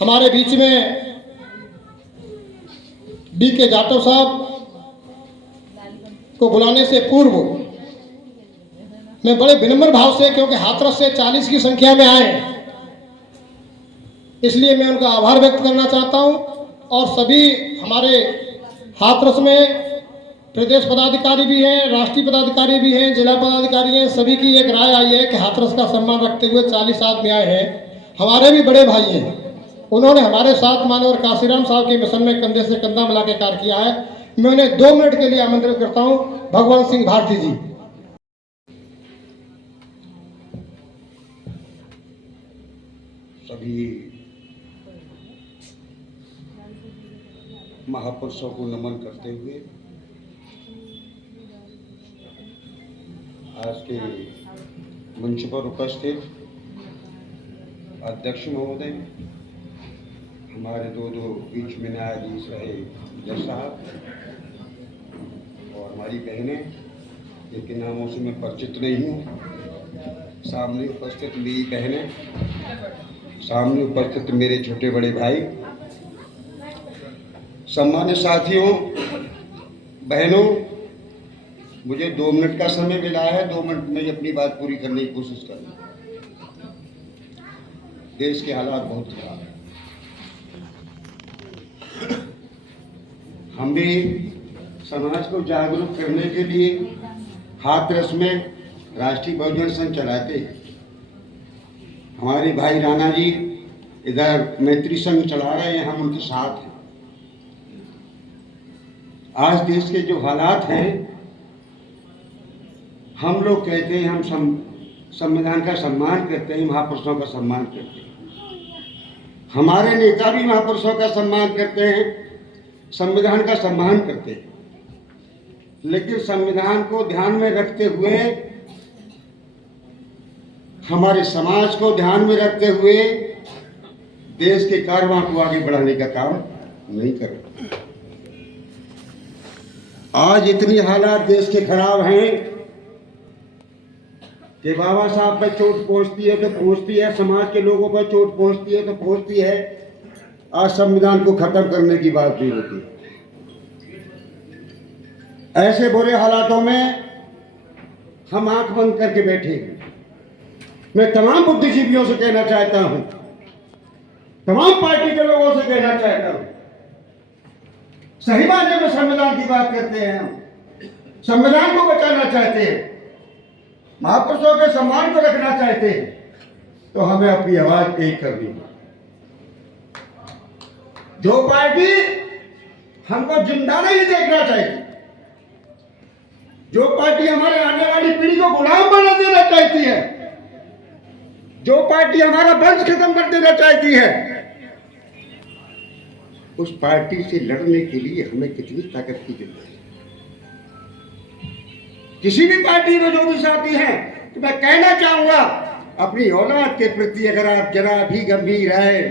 हमारे बीच में DK जाटव साहब को बुलाने से पूर्व मैं बड़े विनम्र भाव से, क्योंकि हाथरस से 40 की संख्या में आए, इसलिए मैं उनका आभार व्यक्त करना चाहता हूं। और सभी हमारे हाथरस में प्रदेश पदाधिकारी भी हैं, राष्ट्रीय पदाधिकारी भी हैं, जिला पदाधिकारी हैं, सभी की एक राय आई है कि हाथरस का सम्मान रखते हुए 40 आदमी आए हैं, हमारे भी बड़े भाई हैं। उन्होंने हमारे साथ मानवर काशीराम साहब के मिशन में कंधे से कंधा मिला के कार्य किया है। मैं उन्हें 2 मिनट के लिए आमंत्रित करता हूं, भगवान सिंह भारती जी। सभी महापुरुषों को नमन करते हुए आज के मंच पर उपस्थित अध्यक्ष महोदय, हमारे दो बीच में न्यायाधीश रहे जज साहब और हमारी बहनें जिनके नामों से मैं परिचित नहीं हूँ, सामने उपस्थित मेरी बहनें, सामने उपस्थित मेरे छोटे बड़े भाई, सम्मान्य साथियों, बहनों, मुझे 2 मिनट का समय मिला है। 2 मिनट में अपनी बात पूरी करने की कोशिश करूँगा। देश के हालात बहुत खराब हैं। हम भी समाज को जागरूक करने के लिए हाथरस में राष्ट्रीय बहुजन संघ चलाते हैं। हमारे भाई राणा जी इधर मैत्री संघ चला रहे हैं, हम उनके साथ हैं। आज देश के जो हालात हैं, हम लोग कहते हैं हम संविधान का सम्मान करते हैं, महापुरुषों का सम्मान करते हैं। हमारे नेता भी महापुरुषों का सम्मान करते हैं, संविधान का सम्मान करते हैं, लेकिन संविधान को ध्यान में रखते हुए, हमारे समाज को ध्यान में रखते हुए देश के कारवां को आगे बढ़ाने का काम नहीं कर रहे। आज इतनी हालात देश के खराब हैं कि बाबा साहब पर चोट पहुंचती है तो पहुंचती है, समाज के लोगों पर चोट पहुंचती है तो पहुंचती है। आज संविधान को खत्म करने की बात भी होती है। ऐसे बुरे हालातों में हम आंख बंद करके बैठे हैं। मैं तमाम बुद्धिजीवियों से कहना चाहता हूं, तमाम पार्टी के लोगों से कहना चाहता हूं, सही मायने में संविधान की बात करते हैं, हम संविधान को बचाना चाहते हैं, महापुरुषों के सम्मान को रखना चाहते हैं, तो हमें अपनी आवाज तेज करनी है। जो पार्टी हमको जिंदा नहीं देखना चाहती, जो पार्टी हमारे आने वाली पीढ़ी को गुलाम बना देना चाहती है, जो पार्टी हमारा वंश खत्म कर देना चाहती है, उस पार्टी से लड़ने के लिए हमें कितनी ताकत की जरूरत है। किसी भी पार्टी में जो भी साथी हैं, तो मैं कहना चाहूंगा, अपनी औलाद के प्रति अगर आप जरा भी गंभीर हैं,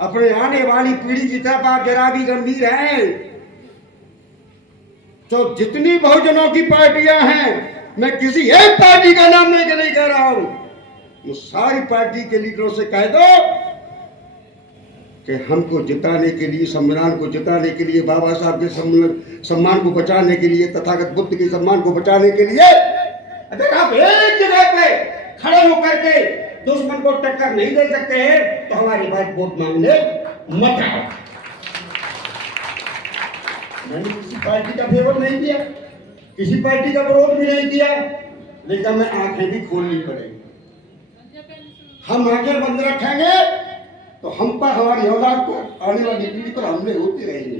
अपने आने वाली पीढ़ी की तरफ आप जरा भी गंभीर हैं, तो जितनी बहुजनों की पार्टियां हैं, मैं किसी एक पार्टी का नाम नहीं कह रहा हूं, वो सारी पार्टी के लीडरों से कह दो कि हमको जिताने के लिए, संविधान को जिताने के लिए, बाबा साहब के सम्मान को बचाने के लिए, तथागत बुद्ध के सम्मान को बचाने के लिए, अगर आप एक जगह पे खड़े होकर के दुश्मन को टक्कर नहीं दे सकते हैं, तो हमारी बात वोट मांगने मत आओ। मैंने किसी पार्टी का फेवर नहीं किया, किसी पार्टी का विरोध भी नहीं किया, लेकिन हमें आंखें भी खोलनी पड़ेगी। हम आंखें बंद रखेंगे तो हम पर, हमारी औलाद पर, आने वाली पीढ़ी पर हमले होते रहेंगे।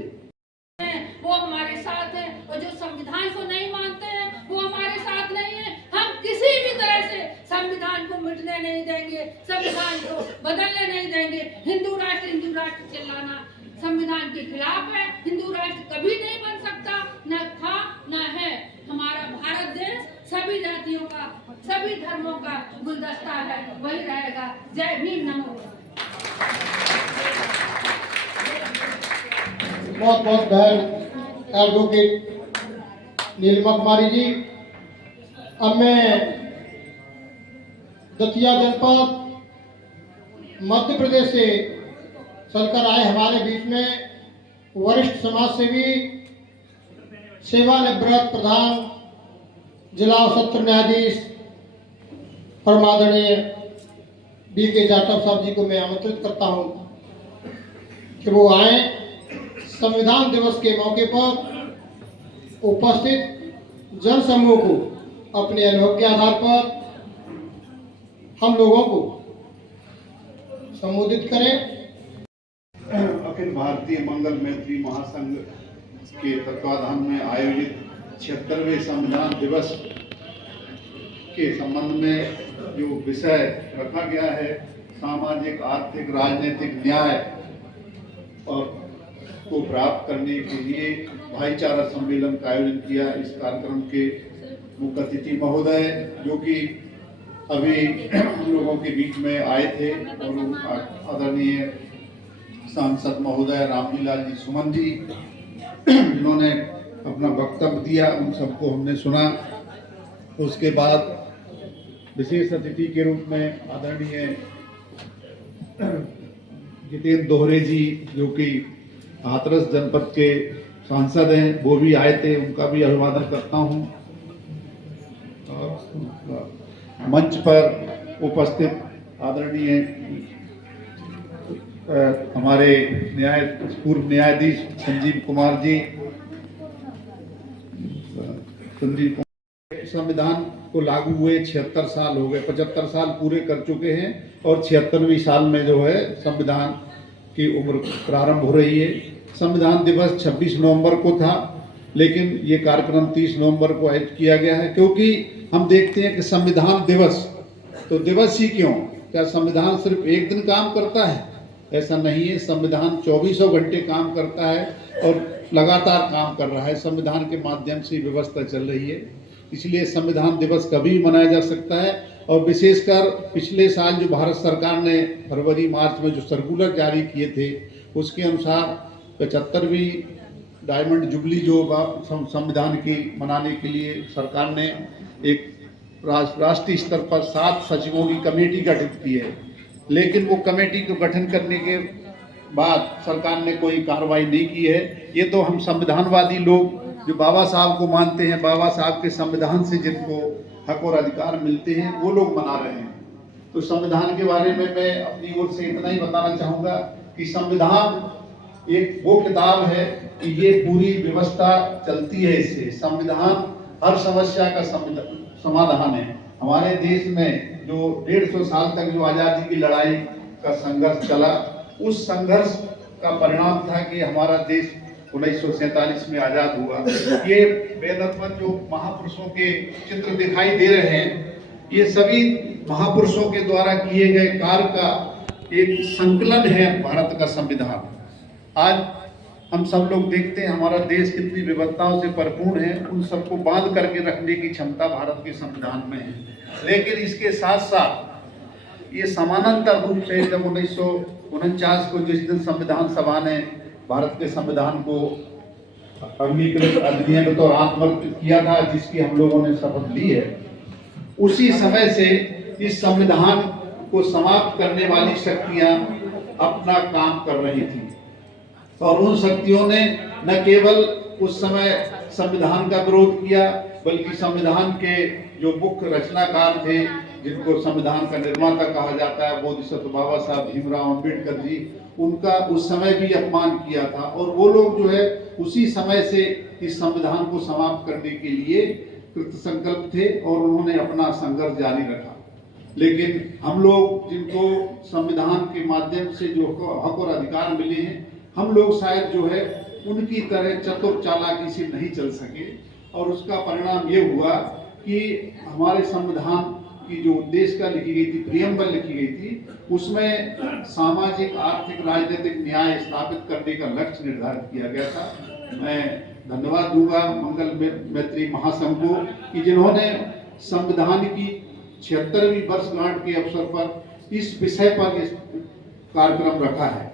वो हमारे साथ है, और जो संविधान को नहीं मानते हैं वो हमारे साथ नहीं है। हम किसी भी तरह से संविधान को मिटने नहीं देंगे, संविधान को बदलने नहीं देंगे। हिंदू राष्ट्र चिल्लाना संविधान के खिलाफ है। हिंदू राष्ट्र कभी नहीं बन सकता, न था न है। हमारा भारत देश सभी जातियों का, सभी धर्मों का गुलदस्ता है, वही रहेगा। जय भीम, नमो। बहुत बहुत बहन एडवोकेट नीलिमा कुमारी जी। अब मैं दतिया जनपद मध्य प्रदेश से चलकर आए हमारे बीच में वरिष्ठ समाज सेवी, सेवानिवृत्त प्रधान जिला और सत्र न्यायाधीश परमादरणीय B.K. जाटव साहब जी को मैं आमंत्रित करता हूं कि वो आए। संविधान दिवस के मौके पर उपस्थित जन समूह को अपने अनुभव के आधार पर हम लोगों को संबोधित करें। अखिल भारतीय मंगल मैत्री महासंघ के तत्वाधान में आयोजित 76वें संविधान दिवस के संबंध में जो विषय रखा गया है, सामाजिक आर्थिक राजनीतिक न्याय और को प्राप्त करने के लिए भाईचारा सम्मेलन का आयोजन किया। इस कार्यक्रम के मुख्य अतिथि महोदय जो कि अभी हम लोगों के बीच में आए थे और आदरणीय सांसद महोदय रामजी लाल जी सुमन जी जिन्होंने अपना वक्तव्य दिया, उन सबको हमने सुना। उसके बाद विशेष अतिथि के रूप में आदरणीय जितेंद्र दोहरे जी जो कि हाथरस जनपद के सांसद हैं, वो भी आए थे, उनका भी अभिवादन करता हूं। मंच पर उपस्थित आदरणीय हमारे पूर्व न्यायाधीश संजीव कुमार जी, संविधान को लागू हुए 76 साल हो गए, 75 साल पूरे कर चुके हैं और 76वीं साल में जो है संविधान की उम्र प्रारंभ हो रही है। संविधान दिवस 26 नवंबर को था, लेकिन ये कार्यक्रम 30 नवंबर को आयोजित किया गया है, क्योंकि हम देखते हैं कि संविधान दिवस तो दिवस ही क्यों, क्या संविधान सिर्फ एक दिन काम करता है? ऐसा नहीं है। संविधान 24 घंटे काम करता है और लगातार काम कर रहा है। संविधान के माध्यम से व्यवस्था चल रही है, इसलिए संविधान दिवस कभी भी मनाया जा सकता है। और विशेषकर पिछले साल जो भारत सरकार ने फरवरी मार्च में जो सर्कुलर जारी किए थे, उसके अनुसार 75वीं डायमंड जुबली जो संविधान की मनाने के लिए सरकार ने एक राष्ट्रीय स्तर पर 7 सचिवों की कमेटी गठित की है, लेकिन वो कमेटी को गठन करने के बाद सरकार ने कोई कार्रवाई नहीं की है। ये तो हम संविधानवादी लोग जो बाबा साहब को मानते हैं, बाबा साहब के संविधान से जिनको हक और अधिकार मिलते हैं, वो लोग मना रहे हैं। तो संविधान के बारे में मैं अपनी ओर से इतना ही बताना चाहूँगा कि संविधान एक वो किताब है कि ये पूरी व्यवस्था चलती है इससे। संविधान हर समस्या का समाधान है। हमारे देश में जो 150 साल तक जो आज़ादी की लड़ाई का संघर्ष चला, उस संघर्ष का परिणाम था कि हमारा देश 1947 में आज़ाद हुआ। ये वेदों पर जो महापुरुषों के चित्र दिखाई दे रहे हैं, ये सभी महापुरुषों के द्वारा किए गए कार्य का एक संकलन है भारत का संविधान। आज हम सब लोग देखते हैं हमारा देश कितनी विविधताओं से भरपूर है, उन सबको बांध करके रखने की क्षमता भारत के संविधान में है। लेकिन इसके साथ साथ ये समानांतर रूप से जब 1949 को जिस दिन संविधान सभा ने भारत के संविधान को अंगीकृत अधिनियमित और आत्मवर्त किया था, जिसकी हम लोगों ने शपथ ली है, उसी समय से इस संविधान को समाप्त करने वाली शक्तियां अपना काम कर रही थी। और उन शक्तियों ने न केवल उस समय संविधान का विरोध किया, बल्कि संविधान के जो मुख्य रचनाकार थे, जिनको संविधान का निर्माता कहा जाता है, बोधिसत्व बाबा साहब भीमराव अम्बेडकर जी, उनका उस समय भी अपमान किया था। और वो लोग जो है उसी समय से इस संविधान को समाप्त करने के लिए कृत संकल्प थे और उन्होंने अपना संघर्ष जारी रखा। लेकिन हम लोग जिनको संविधान के माध्यम से जो हक और अधिकार मिले हैं, हम लोग शायद जो है उनकी तरह चतुर चालाकी से नहीं चल सके। और उसका परिणाम ये हुआ कि हमारे संविधान की जो उद्देश्य का लिखी गई थी, प्रियम्बल लिखी गई थी, उसमें सामाजिक आर्थिक राजनीतिक न्याय स्थापित करने का लक्ष्य निर्धारित किया गया था। मैं धन्यवाद दूंगा मंगल मैत्री महासंघ को कि जिन्होंने संविधान की 76वीं वर्षगांठ के अवसर पर इस विषय पर इस कार्यक्रम रखा है।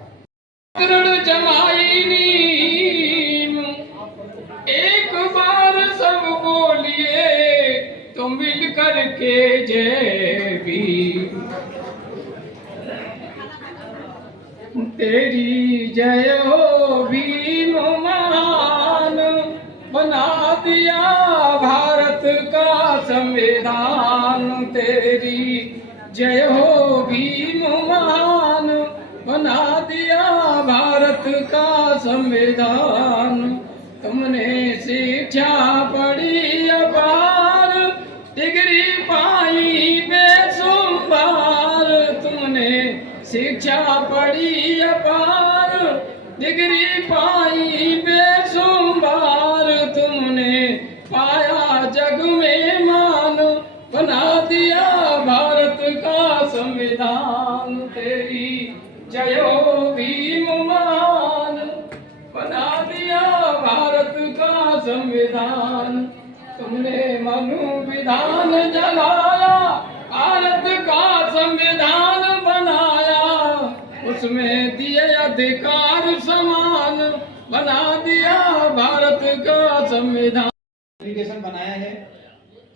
एक बार सब बोलिए तो मिल करके जय भीम, तेरी जय हो भीम, महान बना दिया भारत का संविधान। तेरी जय हो भीम, महान बना दिया भारत का संविधान। तुमने शिक्षा पढ़ी अपार, डिग्री पाई बेशुमार, तुमने शिक्षा शिक्षा पढ़ी अपार, डिग्री पाई बेशुमार, तुमने पाया जग में मान, बना दिया भारत का संविधान। तेरी जय हो भीम महान, बना दिया भारत का संविधान। तुमने मनु विधान जलाया, भारत का संविधान बनाया, उसमें दिए अधिकार समान, बना दिया भारत का संविधान। एप्लीकेशन बनाया है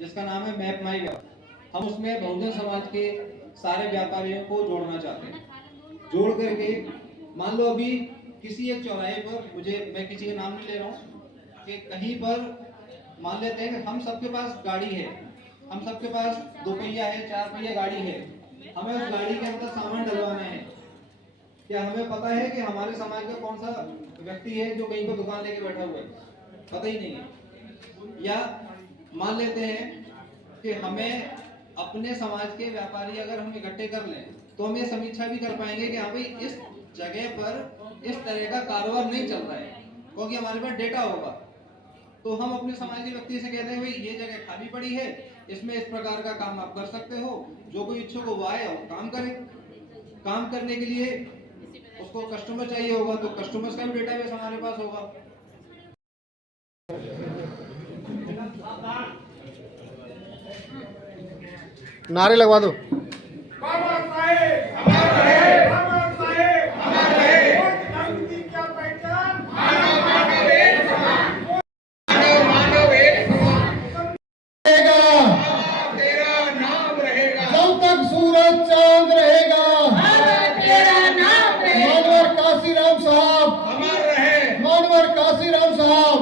जिसका नाम है मैप माई व्यापार। हम उसमें बहुजन समाज के सारे व्यापारियों को जोड़ना चाहते हैं। जोड़ करके मान लो अभी किसी एक चौराहे पर, मैं किसी का नाम नहीं ले रहा हूँ, कि कहीं पर मान लेते हैं कि हम सबके पास गाड़ी है, हम सबके पास 2 पहिया है, 4 पहिया गाड़ी है, हमें उस गाड़ी के अंदर सामान डलवाना है। क्या हमें पता है कि हमारे समाज का कौन सा व्यक्ति है जो कहीं पर दुकान लेके बैठा हुआ है? पता ही नहीं है। या मान लेते हैं कि हमें अपने समाज के व्यापारी अगर हम इकट्ठे कर लें तो हम ये समीक्षा भी कर पाएंगे कि हाँ भाई इस जगह पर इस तरह का कारोबार नहीं चल रहा है, क्योंकि हमारे पास डेटा होगा। तो हम अपने समाज के व्यक्ति से कहते हैं भाई ये जगह खाली पड़ी है, इसमें इस प्रकार का काम आप कर सकते हो, जो कोई इच्छुक हो वो आए और काम करे। काम करने के लिए उसको कस्टमर चाहिए होगा, तो कस्टमर्स का भी डेटाबेस हमारे पास होगा। नारे लगवा दो। जब तक सूरज चांद रहेगा, मानवर काशीराम साहब, मानवर काशीराम साहब।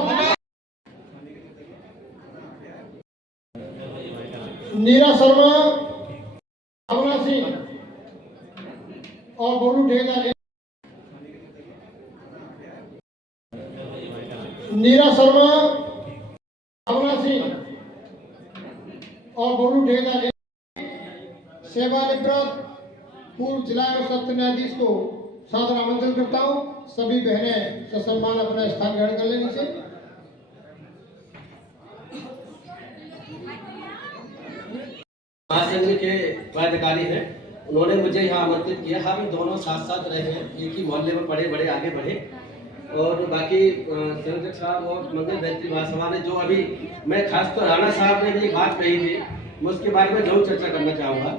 नीरा शर्मा, भावना सिंह और गोलू ढेगा। नीरा शर्मा, भावना सिंह और गोलू ढेगा। सेवानिवृत्त पूर्व जिला एवं सत्र न्यायाधीश को सादर आमंत्रित करता हूँ। सभी बहनें ससम्मान अपना स्थान ग्रहण कर लेने से। महासंघ के पदाधिकारी हैं, उन्होंने मुझे यहाँ आमंत्रित किया। हम दोनों साथ साथ रहे हैं, एक ही मोहल्ले में पढ़े बड़े, आगे बढ़े। और बाकी संरक्षक साहब और मंगल बेहतरी महासभा ने जो अभी मैं खासतौर राणा साहब ने भी एक बात कही थी, मैं उसके बारे में जरूर चर्चा करना चाहूँगा,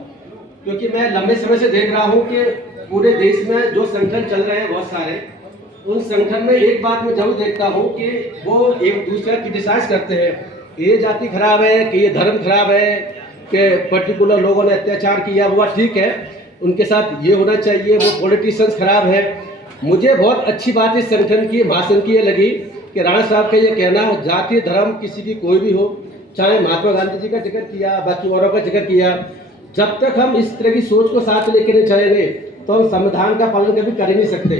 क्योंकि मैं लंबे समय से देख रहा हूँ कि पूरे देश में जो संगठन चल रहे हैं बहुत सारे, उन संगठन में एक बात मैं जरूर देखता हूँ कि वो एक दूसरे का क्रिटिसाइज करते हैं कि ये जाति खराब है, कि ये धर्म खराब है, कि पर्टिकुलर लोगों ने अत्याचार किया, हुआ ठीक है, उनके साथ ये होना चाहिए, वो पॉलिटिशियंस खराब है। मुझे बहुत अच्छी बात इस संगठन की, महासंघ की ये लगी कि राणा साहब का ये कहना, जाति धर्म किसी की कोई भी हो, चाहे महात्मा गांधी जी का जिक्र किया, बाकी औरों का जिक्र किया, जब तक हम इस तरह की सोच को साथ लेकर नहीं चलेंगे तो हम संविधान का पालन कभी कर ही नहीं सकते।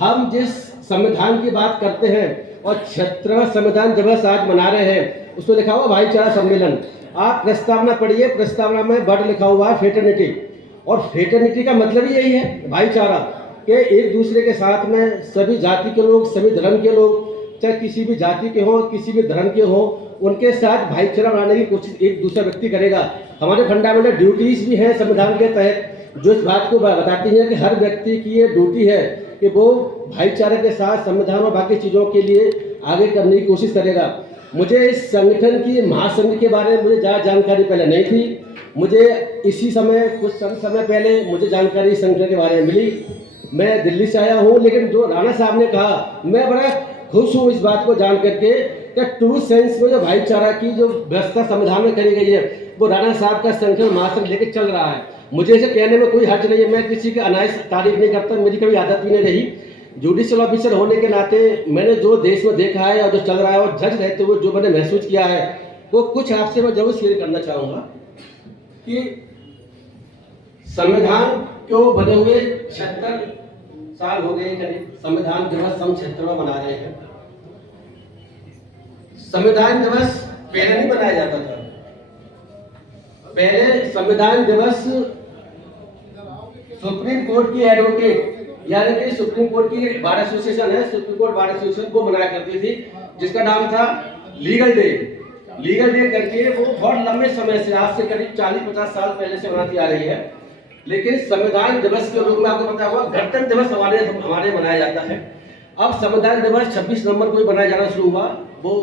हम जिस संविधान की बात करते हैं और 76वां संविधान दिवस आज मना रहे हैं, उसमें लिखा हुआ भाईचारा सम्मेलन। आप प्रस्तावना पढ़िए, प्रस्तावना में वर्ड लिखा हुआ है फेटर्निटी, और फेटर्निटी का मतलब ही यही है भाईचारा, कि एक दूसरे के साथ में सभी जाति के लोग, सभी धर्म के लोग, चाहे किसी भी जाति के हों, किसी भी धर्म के हों, उनके साथ भाईचारा बनाने की कोशिश एक दूसरा व्यक्ति करेगा। हमारे फंडामेंटल ड्यूटीज भी हैं संविधान के तहत, जो इस बात को बताती हैं कि हर व्यक्ति की ये ड्यूटी है कि वो भाईचारे के साथ संविधान और बाकी चीज़ों के लिए आगे करने की कोशिश करेगा। मुझे इस संगठन की, महासंघ के बारे में मुझे ज़्यादा जानकारी पहले नहीं थी। मुझे इसी समय, कुछ समय पहले मुझे जानकारी इस संगठन के बारे में मिली। मैं दिल्ली से आया हूँ, लेकिन जो राणा साहब ने कहा, मैं बड़ा खुश हूँ इस बात को जान करके कि ट्रू सेंस में जो भाईचारा की जो व्यवस्था संविधान में करी गई है, वो राणा साहब का संगठन महासंघ लेके चल रहा है। मुझे इसे कहने में कोई हर्ज नहीं है, मैं किसी की अनायास तारीफ नहीं करता, मेरी कभी आदत भी नहीं रही। जुडिशियल ऑफिसर होने के नाते मैंने जो देश में देखा है और जो चल रहा है, और जज रहते हुए जो मैंने महसूस किया है, वो कुछ आपसे मैं जरूर शेयर करना चाहूँगा। कि संविधान को बने हुए 76 साल हो गए करीब, संविधान दिवस हम 76वां मना रहे हैं। संविधान दिवस पहले नहीं मनाया जाता था। पहले संविधान दिवस सुप्रीम कोर्ट की एडवोकेट, यानी कि सुप्रीम कोर्ट की बार एसोसिएशन है, सुप्रीम कोर्ट बार एसोसिएशन को मनाया करती थी, जिसका नाम था लीगल डे। लीगल डे करके वो बहुत लंबे समय से, आज से करीब 40-50 साल पहले से मनाती आ रही है। लेकिन संविधान दिवस के रूप में आपको पता होगा गणतंत्र दिवस हमारे मनाया जाता है। अब संविधान दिवस 26 नवंबर को ही मनाया जाना शुरू हुआ। वो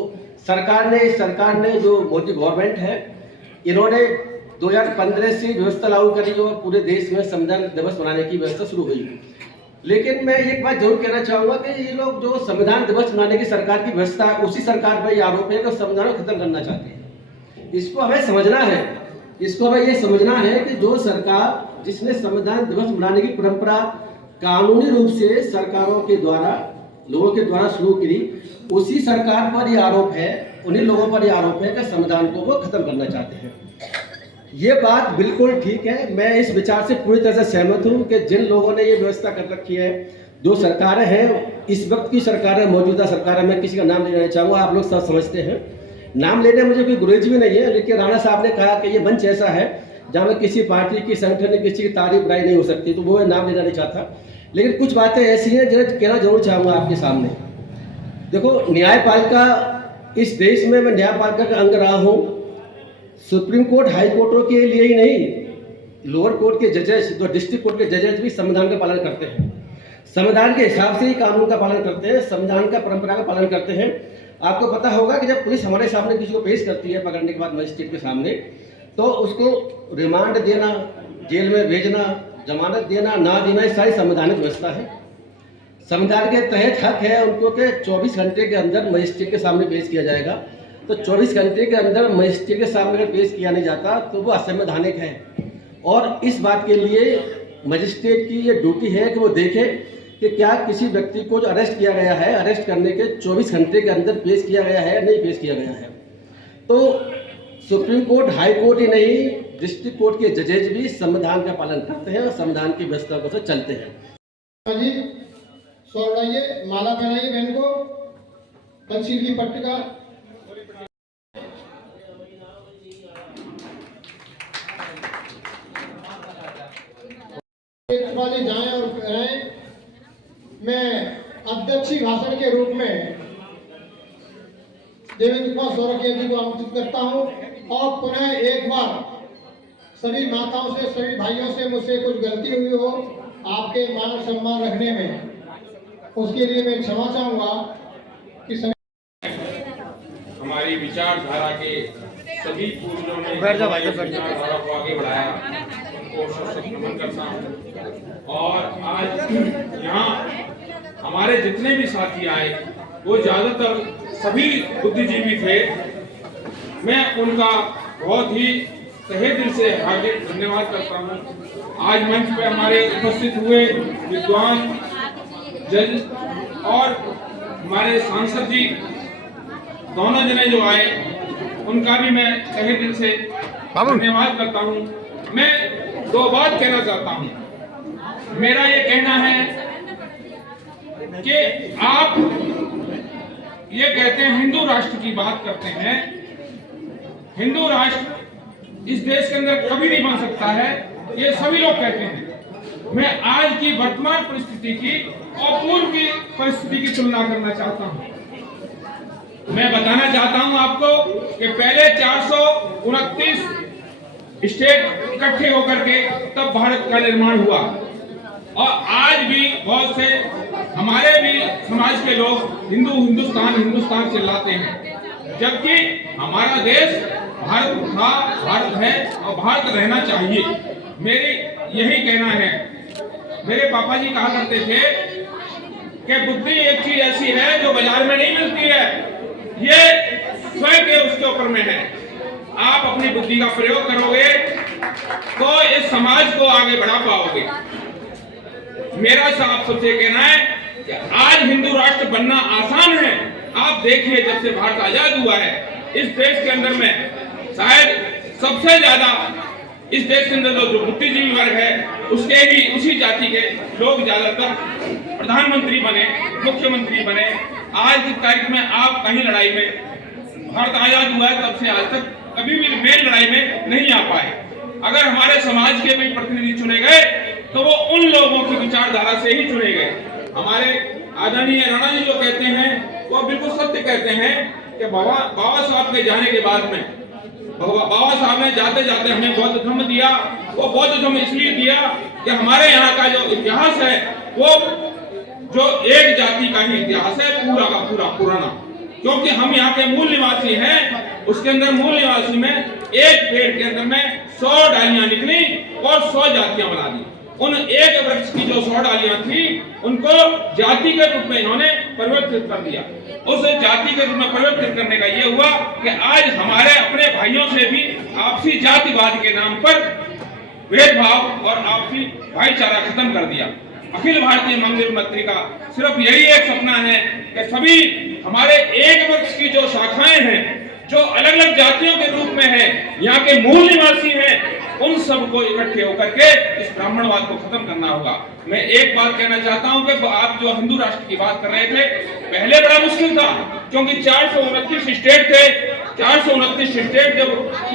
सरकार ने जो मोदी गवर्नमेंट है, इन्होंने 2015 से व्यवस्था लागू करी और पूरे देश में संविधान दिवस मनाने की व्यवस्था शुरू हुई। लेकिन मैं एक बात जरूर कहना चाहूंगा कि ये लोग जो संविधान दिवस मनाने की सरकार की व्यवस्था है, उसी सरकार पर यह आरोप है कि संविधान को खत्म करना चाहते हैं। इसको हमें समझना है, इसको हमें ये समझना है कि जो सरकार जिसने संविधान दिवस मनाने की परंपरा कानूनी रूप से सरकारों के द्वारा, लोगों के द्वारा शुरू करी, उसी सरकार पर यह आरोप है, उन्हीं लोगों पर यह आरोप है कि संविधान को वो खत्म करना चाहते हैं। ये बात बिल्कुल ठीक है, मैं इस विचार से पूरी तरह से सहमत हूँ कि जिन लोगों ने ये व्यवस्था कर रखी है, जो सरकारें हैं, इस वक्त की सरकारें, मौजूदा सरकारें, मैं किसी का नाम नहीं लेना चाहूँगा, आप लोग सब समझते हैं, नाम लेने मुझे कोई गुरेज भी नहीं है। लेकिन राणा साहब ने कहा कि ये मंच ऐसा है जहाँ में किसी पार्टी की, संगठन की, किसी की तारीफ बुराई नहीं हो सकती, तो वो मैं नाम लेना नहीं चाहता। लेकिन कुछ बातें ऐसी हैं जिन्हें कहना जरूर चाहूँगा आपके सामने। देखो, न्यायपालिका, इस देश में मैं न्यायपालिका का अंग रहा हूँ। सुप्रीम कोर्ट, हाई कोर्टों के लिए ही नहीं, लोअर कोर्ट के जजेस, जो डिस्ट्रिक्ट कोर्ट के जजेस भी संविधान का पालन करते हैं, संविधान के हिसाब से ही कानून का पालन करते हैं, संविधान का परंपरा का पालन करते हैं। आपको पता होगा कि जब पुलिस हमारे सामने किसी को पेश करती है पकड़ने के बाद मजिस्ट्रेट के सामने, तो उसको रिमांड देना, जेल में भेजना, जमानत देना, ना देना, ये सारी संवैधानिक व्यवस्था है। संविधान के तहत हक है उनको कि 24 घंटे के अंदर मजिस्ट्रेट के सामने पेश किया जाएगा। तो 24 घंटे के अंदर मजिस्ट्रेट के सामने अगर पेश किया नहीं जाता तो वो असंवैधानिक है। और इस बात के लिए मजिस्ट्रेट की ये ड्यूटी है कि वो देखे कि क्या किसी व्यक्ति को जो अरेस्ट किया गया है, अरेस्ट करने के 24 घंटे के अंदर पेश किया गया है, नहीं पेश किया गया है। तो सुप्रीम कोर्ट, हाई कोर्ट ही नहीं, डिस्ट्रिक्ट कोर्ट के जजेज भी संविधान का पालन करते हैं और संविधान की व्यवस्था को से चलते हैं। जी, सौ उड़ाइए, माला पहनाइए बहन को, पंचशील की पट्टिका। वाले जाएं और कहें। मैं अध्यक्षी भाषण के रूप में देवेंद्र कुमार सौरकिया जी को आमंत्रित करता हूं और पुनः एक बार सभी माताओं से, सभी भाइयों से मुझसे कुछ गलती हुई हो आपके मान सम्मान रखने में, उसके लिए मैं क्षमा चाहूंगा कि हमारी विचारधारा के सभी पूर्वजों ने विचारधारा को आगे बढ़ाया, उनको सशक्त नमन करता हूँ। और आज यहाँ हमारे जितने भी साथी आए वो ज्यादातर सभी बुद्धिजीवी थे। मैं उनका बहुत ही तहे दिल से हार्दिक धन्यवाद करता हूँ। आज मंच पे हमारे उपस्थित हुए विद्वान जज और हमारे सांसद जी दोनों जने जो आए, उनका भी मैं तहे दिल से धन्यवाद करता हूँ। मैं दो बात कहना चाहता हूँ। मेरा ये कहना है कि आप ये कहते हैं, हिंदू राष्ट्र की बात करते हैं। हिंदू राष्ट्र इस देश के अंदर कभी नहीं बन सकता है, ये सभी लोग कहते हैं। मैं आज की वर्तमान परिस्थिति की और पूर्व की परिस्थिति की तुलना करना चाहता हूं। मैं बताना चाहता हूं आपको कि पहले 429 स्टेट इकट्ठे होकर के तब भारत का निर्माण हुआ, और आज भी बहुत से हमारे भी समाज के लोग हिंदुस्तान हिंदुस्तान चिल्लाते हैं, जबकि हमारा देश भारत था, भारत है और भारत रहना चाहिए। मेरी यही कहना है। मेरे पापा जी कहा करते थे कि बुद्धि एक चीज ऐसी है जो बाजार में नहीं मिलती है, ये स्वयं के उसके ऊपर में है। आप अपनी बुद्धि का प्रयोग करोगे तो इस समाज को आगे बढ़ा पाओगे। मेरा साफ सबसे कहना है कि आज हिंदू राष्ट्र बनना आसान है। आप देखिए, जब से भारत आजाद हुआ है, इस देश के अंदर में शायद सबसे ज्यादा, इस देश के अंदर जो बुद्धिजीवी वर्ग है उसके ही, उसी जाति के लोग ज्यादातर प्रधानमंत्री बने, मुख्यमंत्री बने। आज की तारीख में आप कहीं लड़ाई में, भारत आजाद हुआ है तब से आज तक कभी भी मेन लड़ाई में नहीं आ पाए। अगर हमारे समाज के भी प्रतिनिधि चुने गए तो वो उन लोगों की विचारधारा से ही चुने गए। हमारे आदरणीय राणा जी जो कहते हैं वो बिल्कुल सत्य कहते हैं कि बाबा साहब के जाने के बाद में बाबा साहब ने जाते जाते हमें बौद्ध धर्म दिया। वो बौद्ध धर्म इसलिए दिया कि हमारे यहाँ का जो इतिहास है वो जो एक जाति का ही इतिहास है, पूरा का पूरा पुराना। क्योंकि हम यहाँ के मूल निवासी हैं, उसके अंदर मूल निवासी में एक पेड़ के अंदर में 100 डालियां निकली और 100 जातियां बना दी। उन एक वृक्ष की जो 100 डालियां थी उनको जाति के रूप में इन्होंने परिवर्तित कर दिया। उस जाति के रूप में परिवर्तित करने का ये हुआ कि आज हमारे अपने भाइयों से भी आपसी जातिवाद के नाम पर भेदभाव और आपसी भाईचारा खत्म कर दिया। अखिल भारतीय मंगल मैत्री का सिर्फ यही एक सपना है कि सभी हमारे एक वृक्ष की जो शाखाएं हैं, जो अलग अलग जातियों के रूप में है, यहाँ के मूल निवासी हैं, उन सबको इकट्ठे होकर के इस ब्राह्मणवाद को खत्म करना होगा। मैं एक बात कहना चाहता हूं कि आप जो हिंदू राष्ट्र की बात कर रहे थे, पहले बड़ा मुश्किल था क्योंकि 429 स्टेट थे। 429 स्टेट जब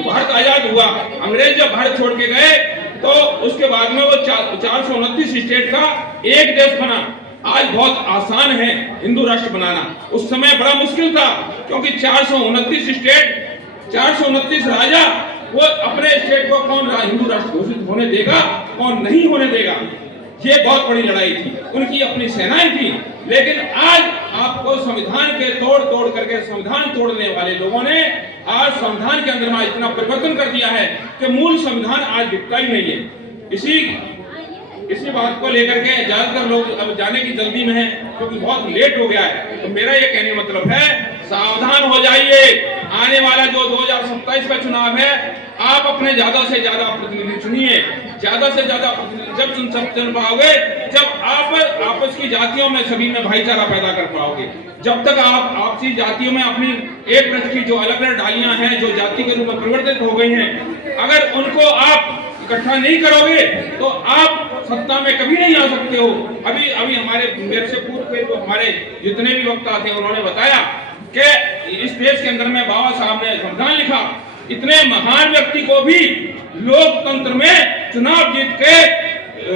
भारत आजाद हुआ, अंग्रेज जब भारत छोड़ के गए तो उसके बाद में वो 429 स्टेट का एक देश बना। आज बहुत आसान है हिंदू राष्ट्र बनाना, उस समय बड़ा मुश्किल था क्योंकि 429 स्टेट, 429 राजा, वो अपने स्टेट को कौन हिंदू राष्ट्र घोषित होने देगा, कौन नहीं होने देगा, ये बहुत बड़ी लड़ाई थी। उनकी अपनी सेनाएं थी। लेकिन आज आपको संविधान के तोड़ करके संविधान तोड़ने वाले लोगों ने आज संविधान के अंदर में इतना परिवर्तन कर दिया है कि मूल संविधान आज दिखता ही नहीं है। इसी बात को लेकर के ज्यादातर लोग अब जाने की जल्दी में हैं क्योंकि बहुत लेट हो गया है। तो मेरा ये कहने का मतलब है, सावधान हो जाइए। आने वाला जो 2027 का चुनाव है, आप अपने ज्यादा से ज्यादा प्रतिनिधि चुनिए। ज्यादा से ज्यादा प्रतिनिधि जब चुन पाओगे, जब आप आपस की जातियों में सभी में भाईचारा पैदा कर पाओगे। जब तक आप आपसी जातियों में अपनी एक वृक्ष की जो अलग अलग डालियां हैं, जो जाति के रूप में परिवर्तित हो गई हैं, अगर उनको आप इकट्ठा नहीं करोगे तो आप सत्ता में कभी नहीं आ सकते हो। अभी हमारे मेरे से पूर्व के जो हमारे जितने भी वक्ता थे उन्होंने बताया कि इस देश के अंदर में बाबा साहब ने संविधान लिखा। इतने महान व्यक्ति को भी लोकतंत्र में चुनाव जीत के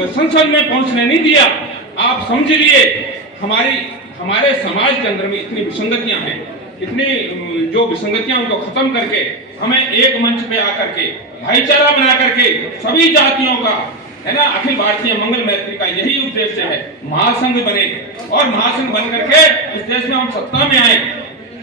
संसद में पहुंचने नहीं दिया। आप समझ लिए हमारे समाज के अंदर में इतनी विसंगतियां हैं, इतनी जो विसंगतियां उनको खत्म करके हमें एक मंच पे आकर के भाईचारा बना करके सभी जातियों का, है ना, अखिल भारतीय मंगल मैत्री का यही उद्देश्य है, महासंघ बने और महासंघ बन करके इस देश में हम सत्ता में आए,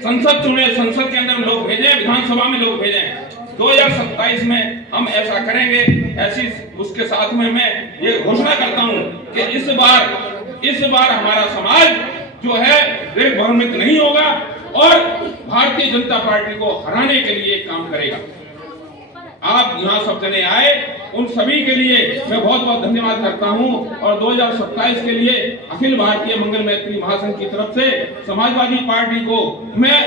संसद चुने, संसद के अंदर लोग भेजें, विधानसभा में लोग भेजें। 2027 में हम ऐसा करेंगे। ऐसी उसके साथ में मैं ये घोषणा करता हूं कि इस बार हमारा समाज जो है भ्रमित नहीं होगा और भारतीय जनता पार्टी को हराने के लिए काम करेगा। आप यहाँ सब जने आए, उन सभी के लिए मैं बहुत बहुत धन्यवाद करता हूँ और 2027 के लिए अखिल भारतीय मंगल मैत्री महासंघ की तरफ से समाजवादी पार्टी को मैं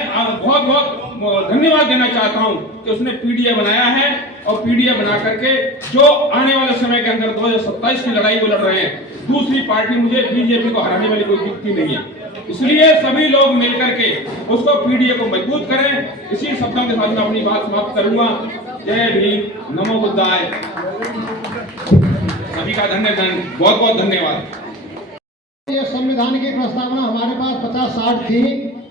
बहुत बहुत धन्यवाद देना चाहता हूँ कि उसने पीडीए बनाया है और पीडीए बना करके जो आने वाले समय के अंदर 2027 की लड़ाई वो लड़ रहे हैं, दूसरी पार्टी मुझे बीजेपी को हराने वाली कोई दिखती नहीं है। इसलिए सभी लोग मिलकर के उसको पीडीए को मजबूत करें। इसी शब्दों के साथ मैं अपनी बात समाप्त करूंगा। जय भीम, नमो बुद्धाय। सभी का बहुत बहुत धन्यवाद। ये संविधान की प्रस्तावना हमारे पास 50-60 थी,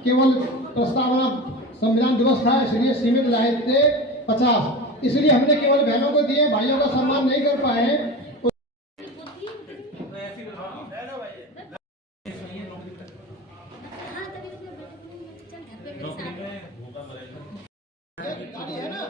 केवल प्रस्तावना संविधान दिवस था इसलिए सीमित लाए थे 50, इसलिए हमने केवल बहनों को दिए, भाइयों का सम्मान नहीं कर पाए। है ना?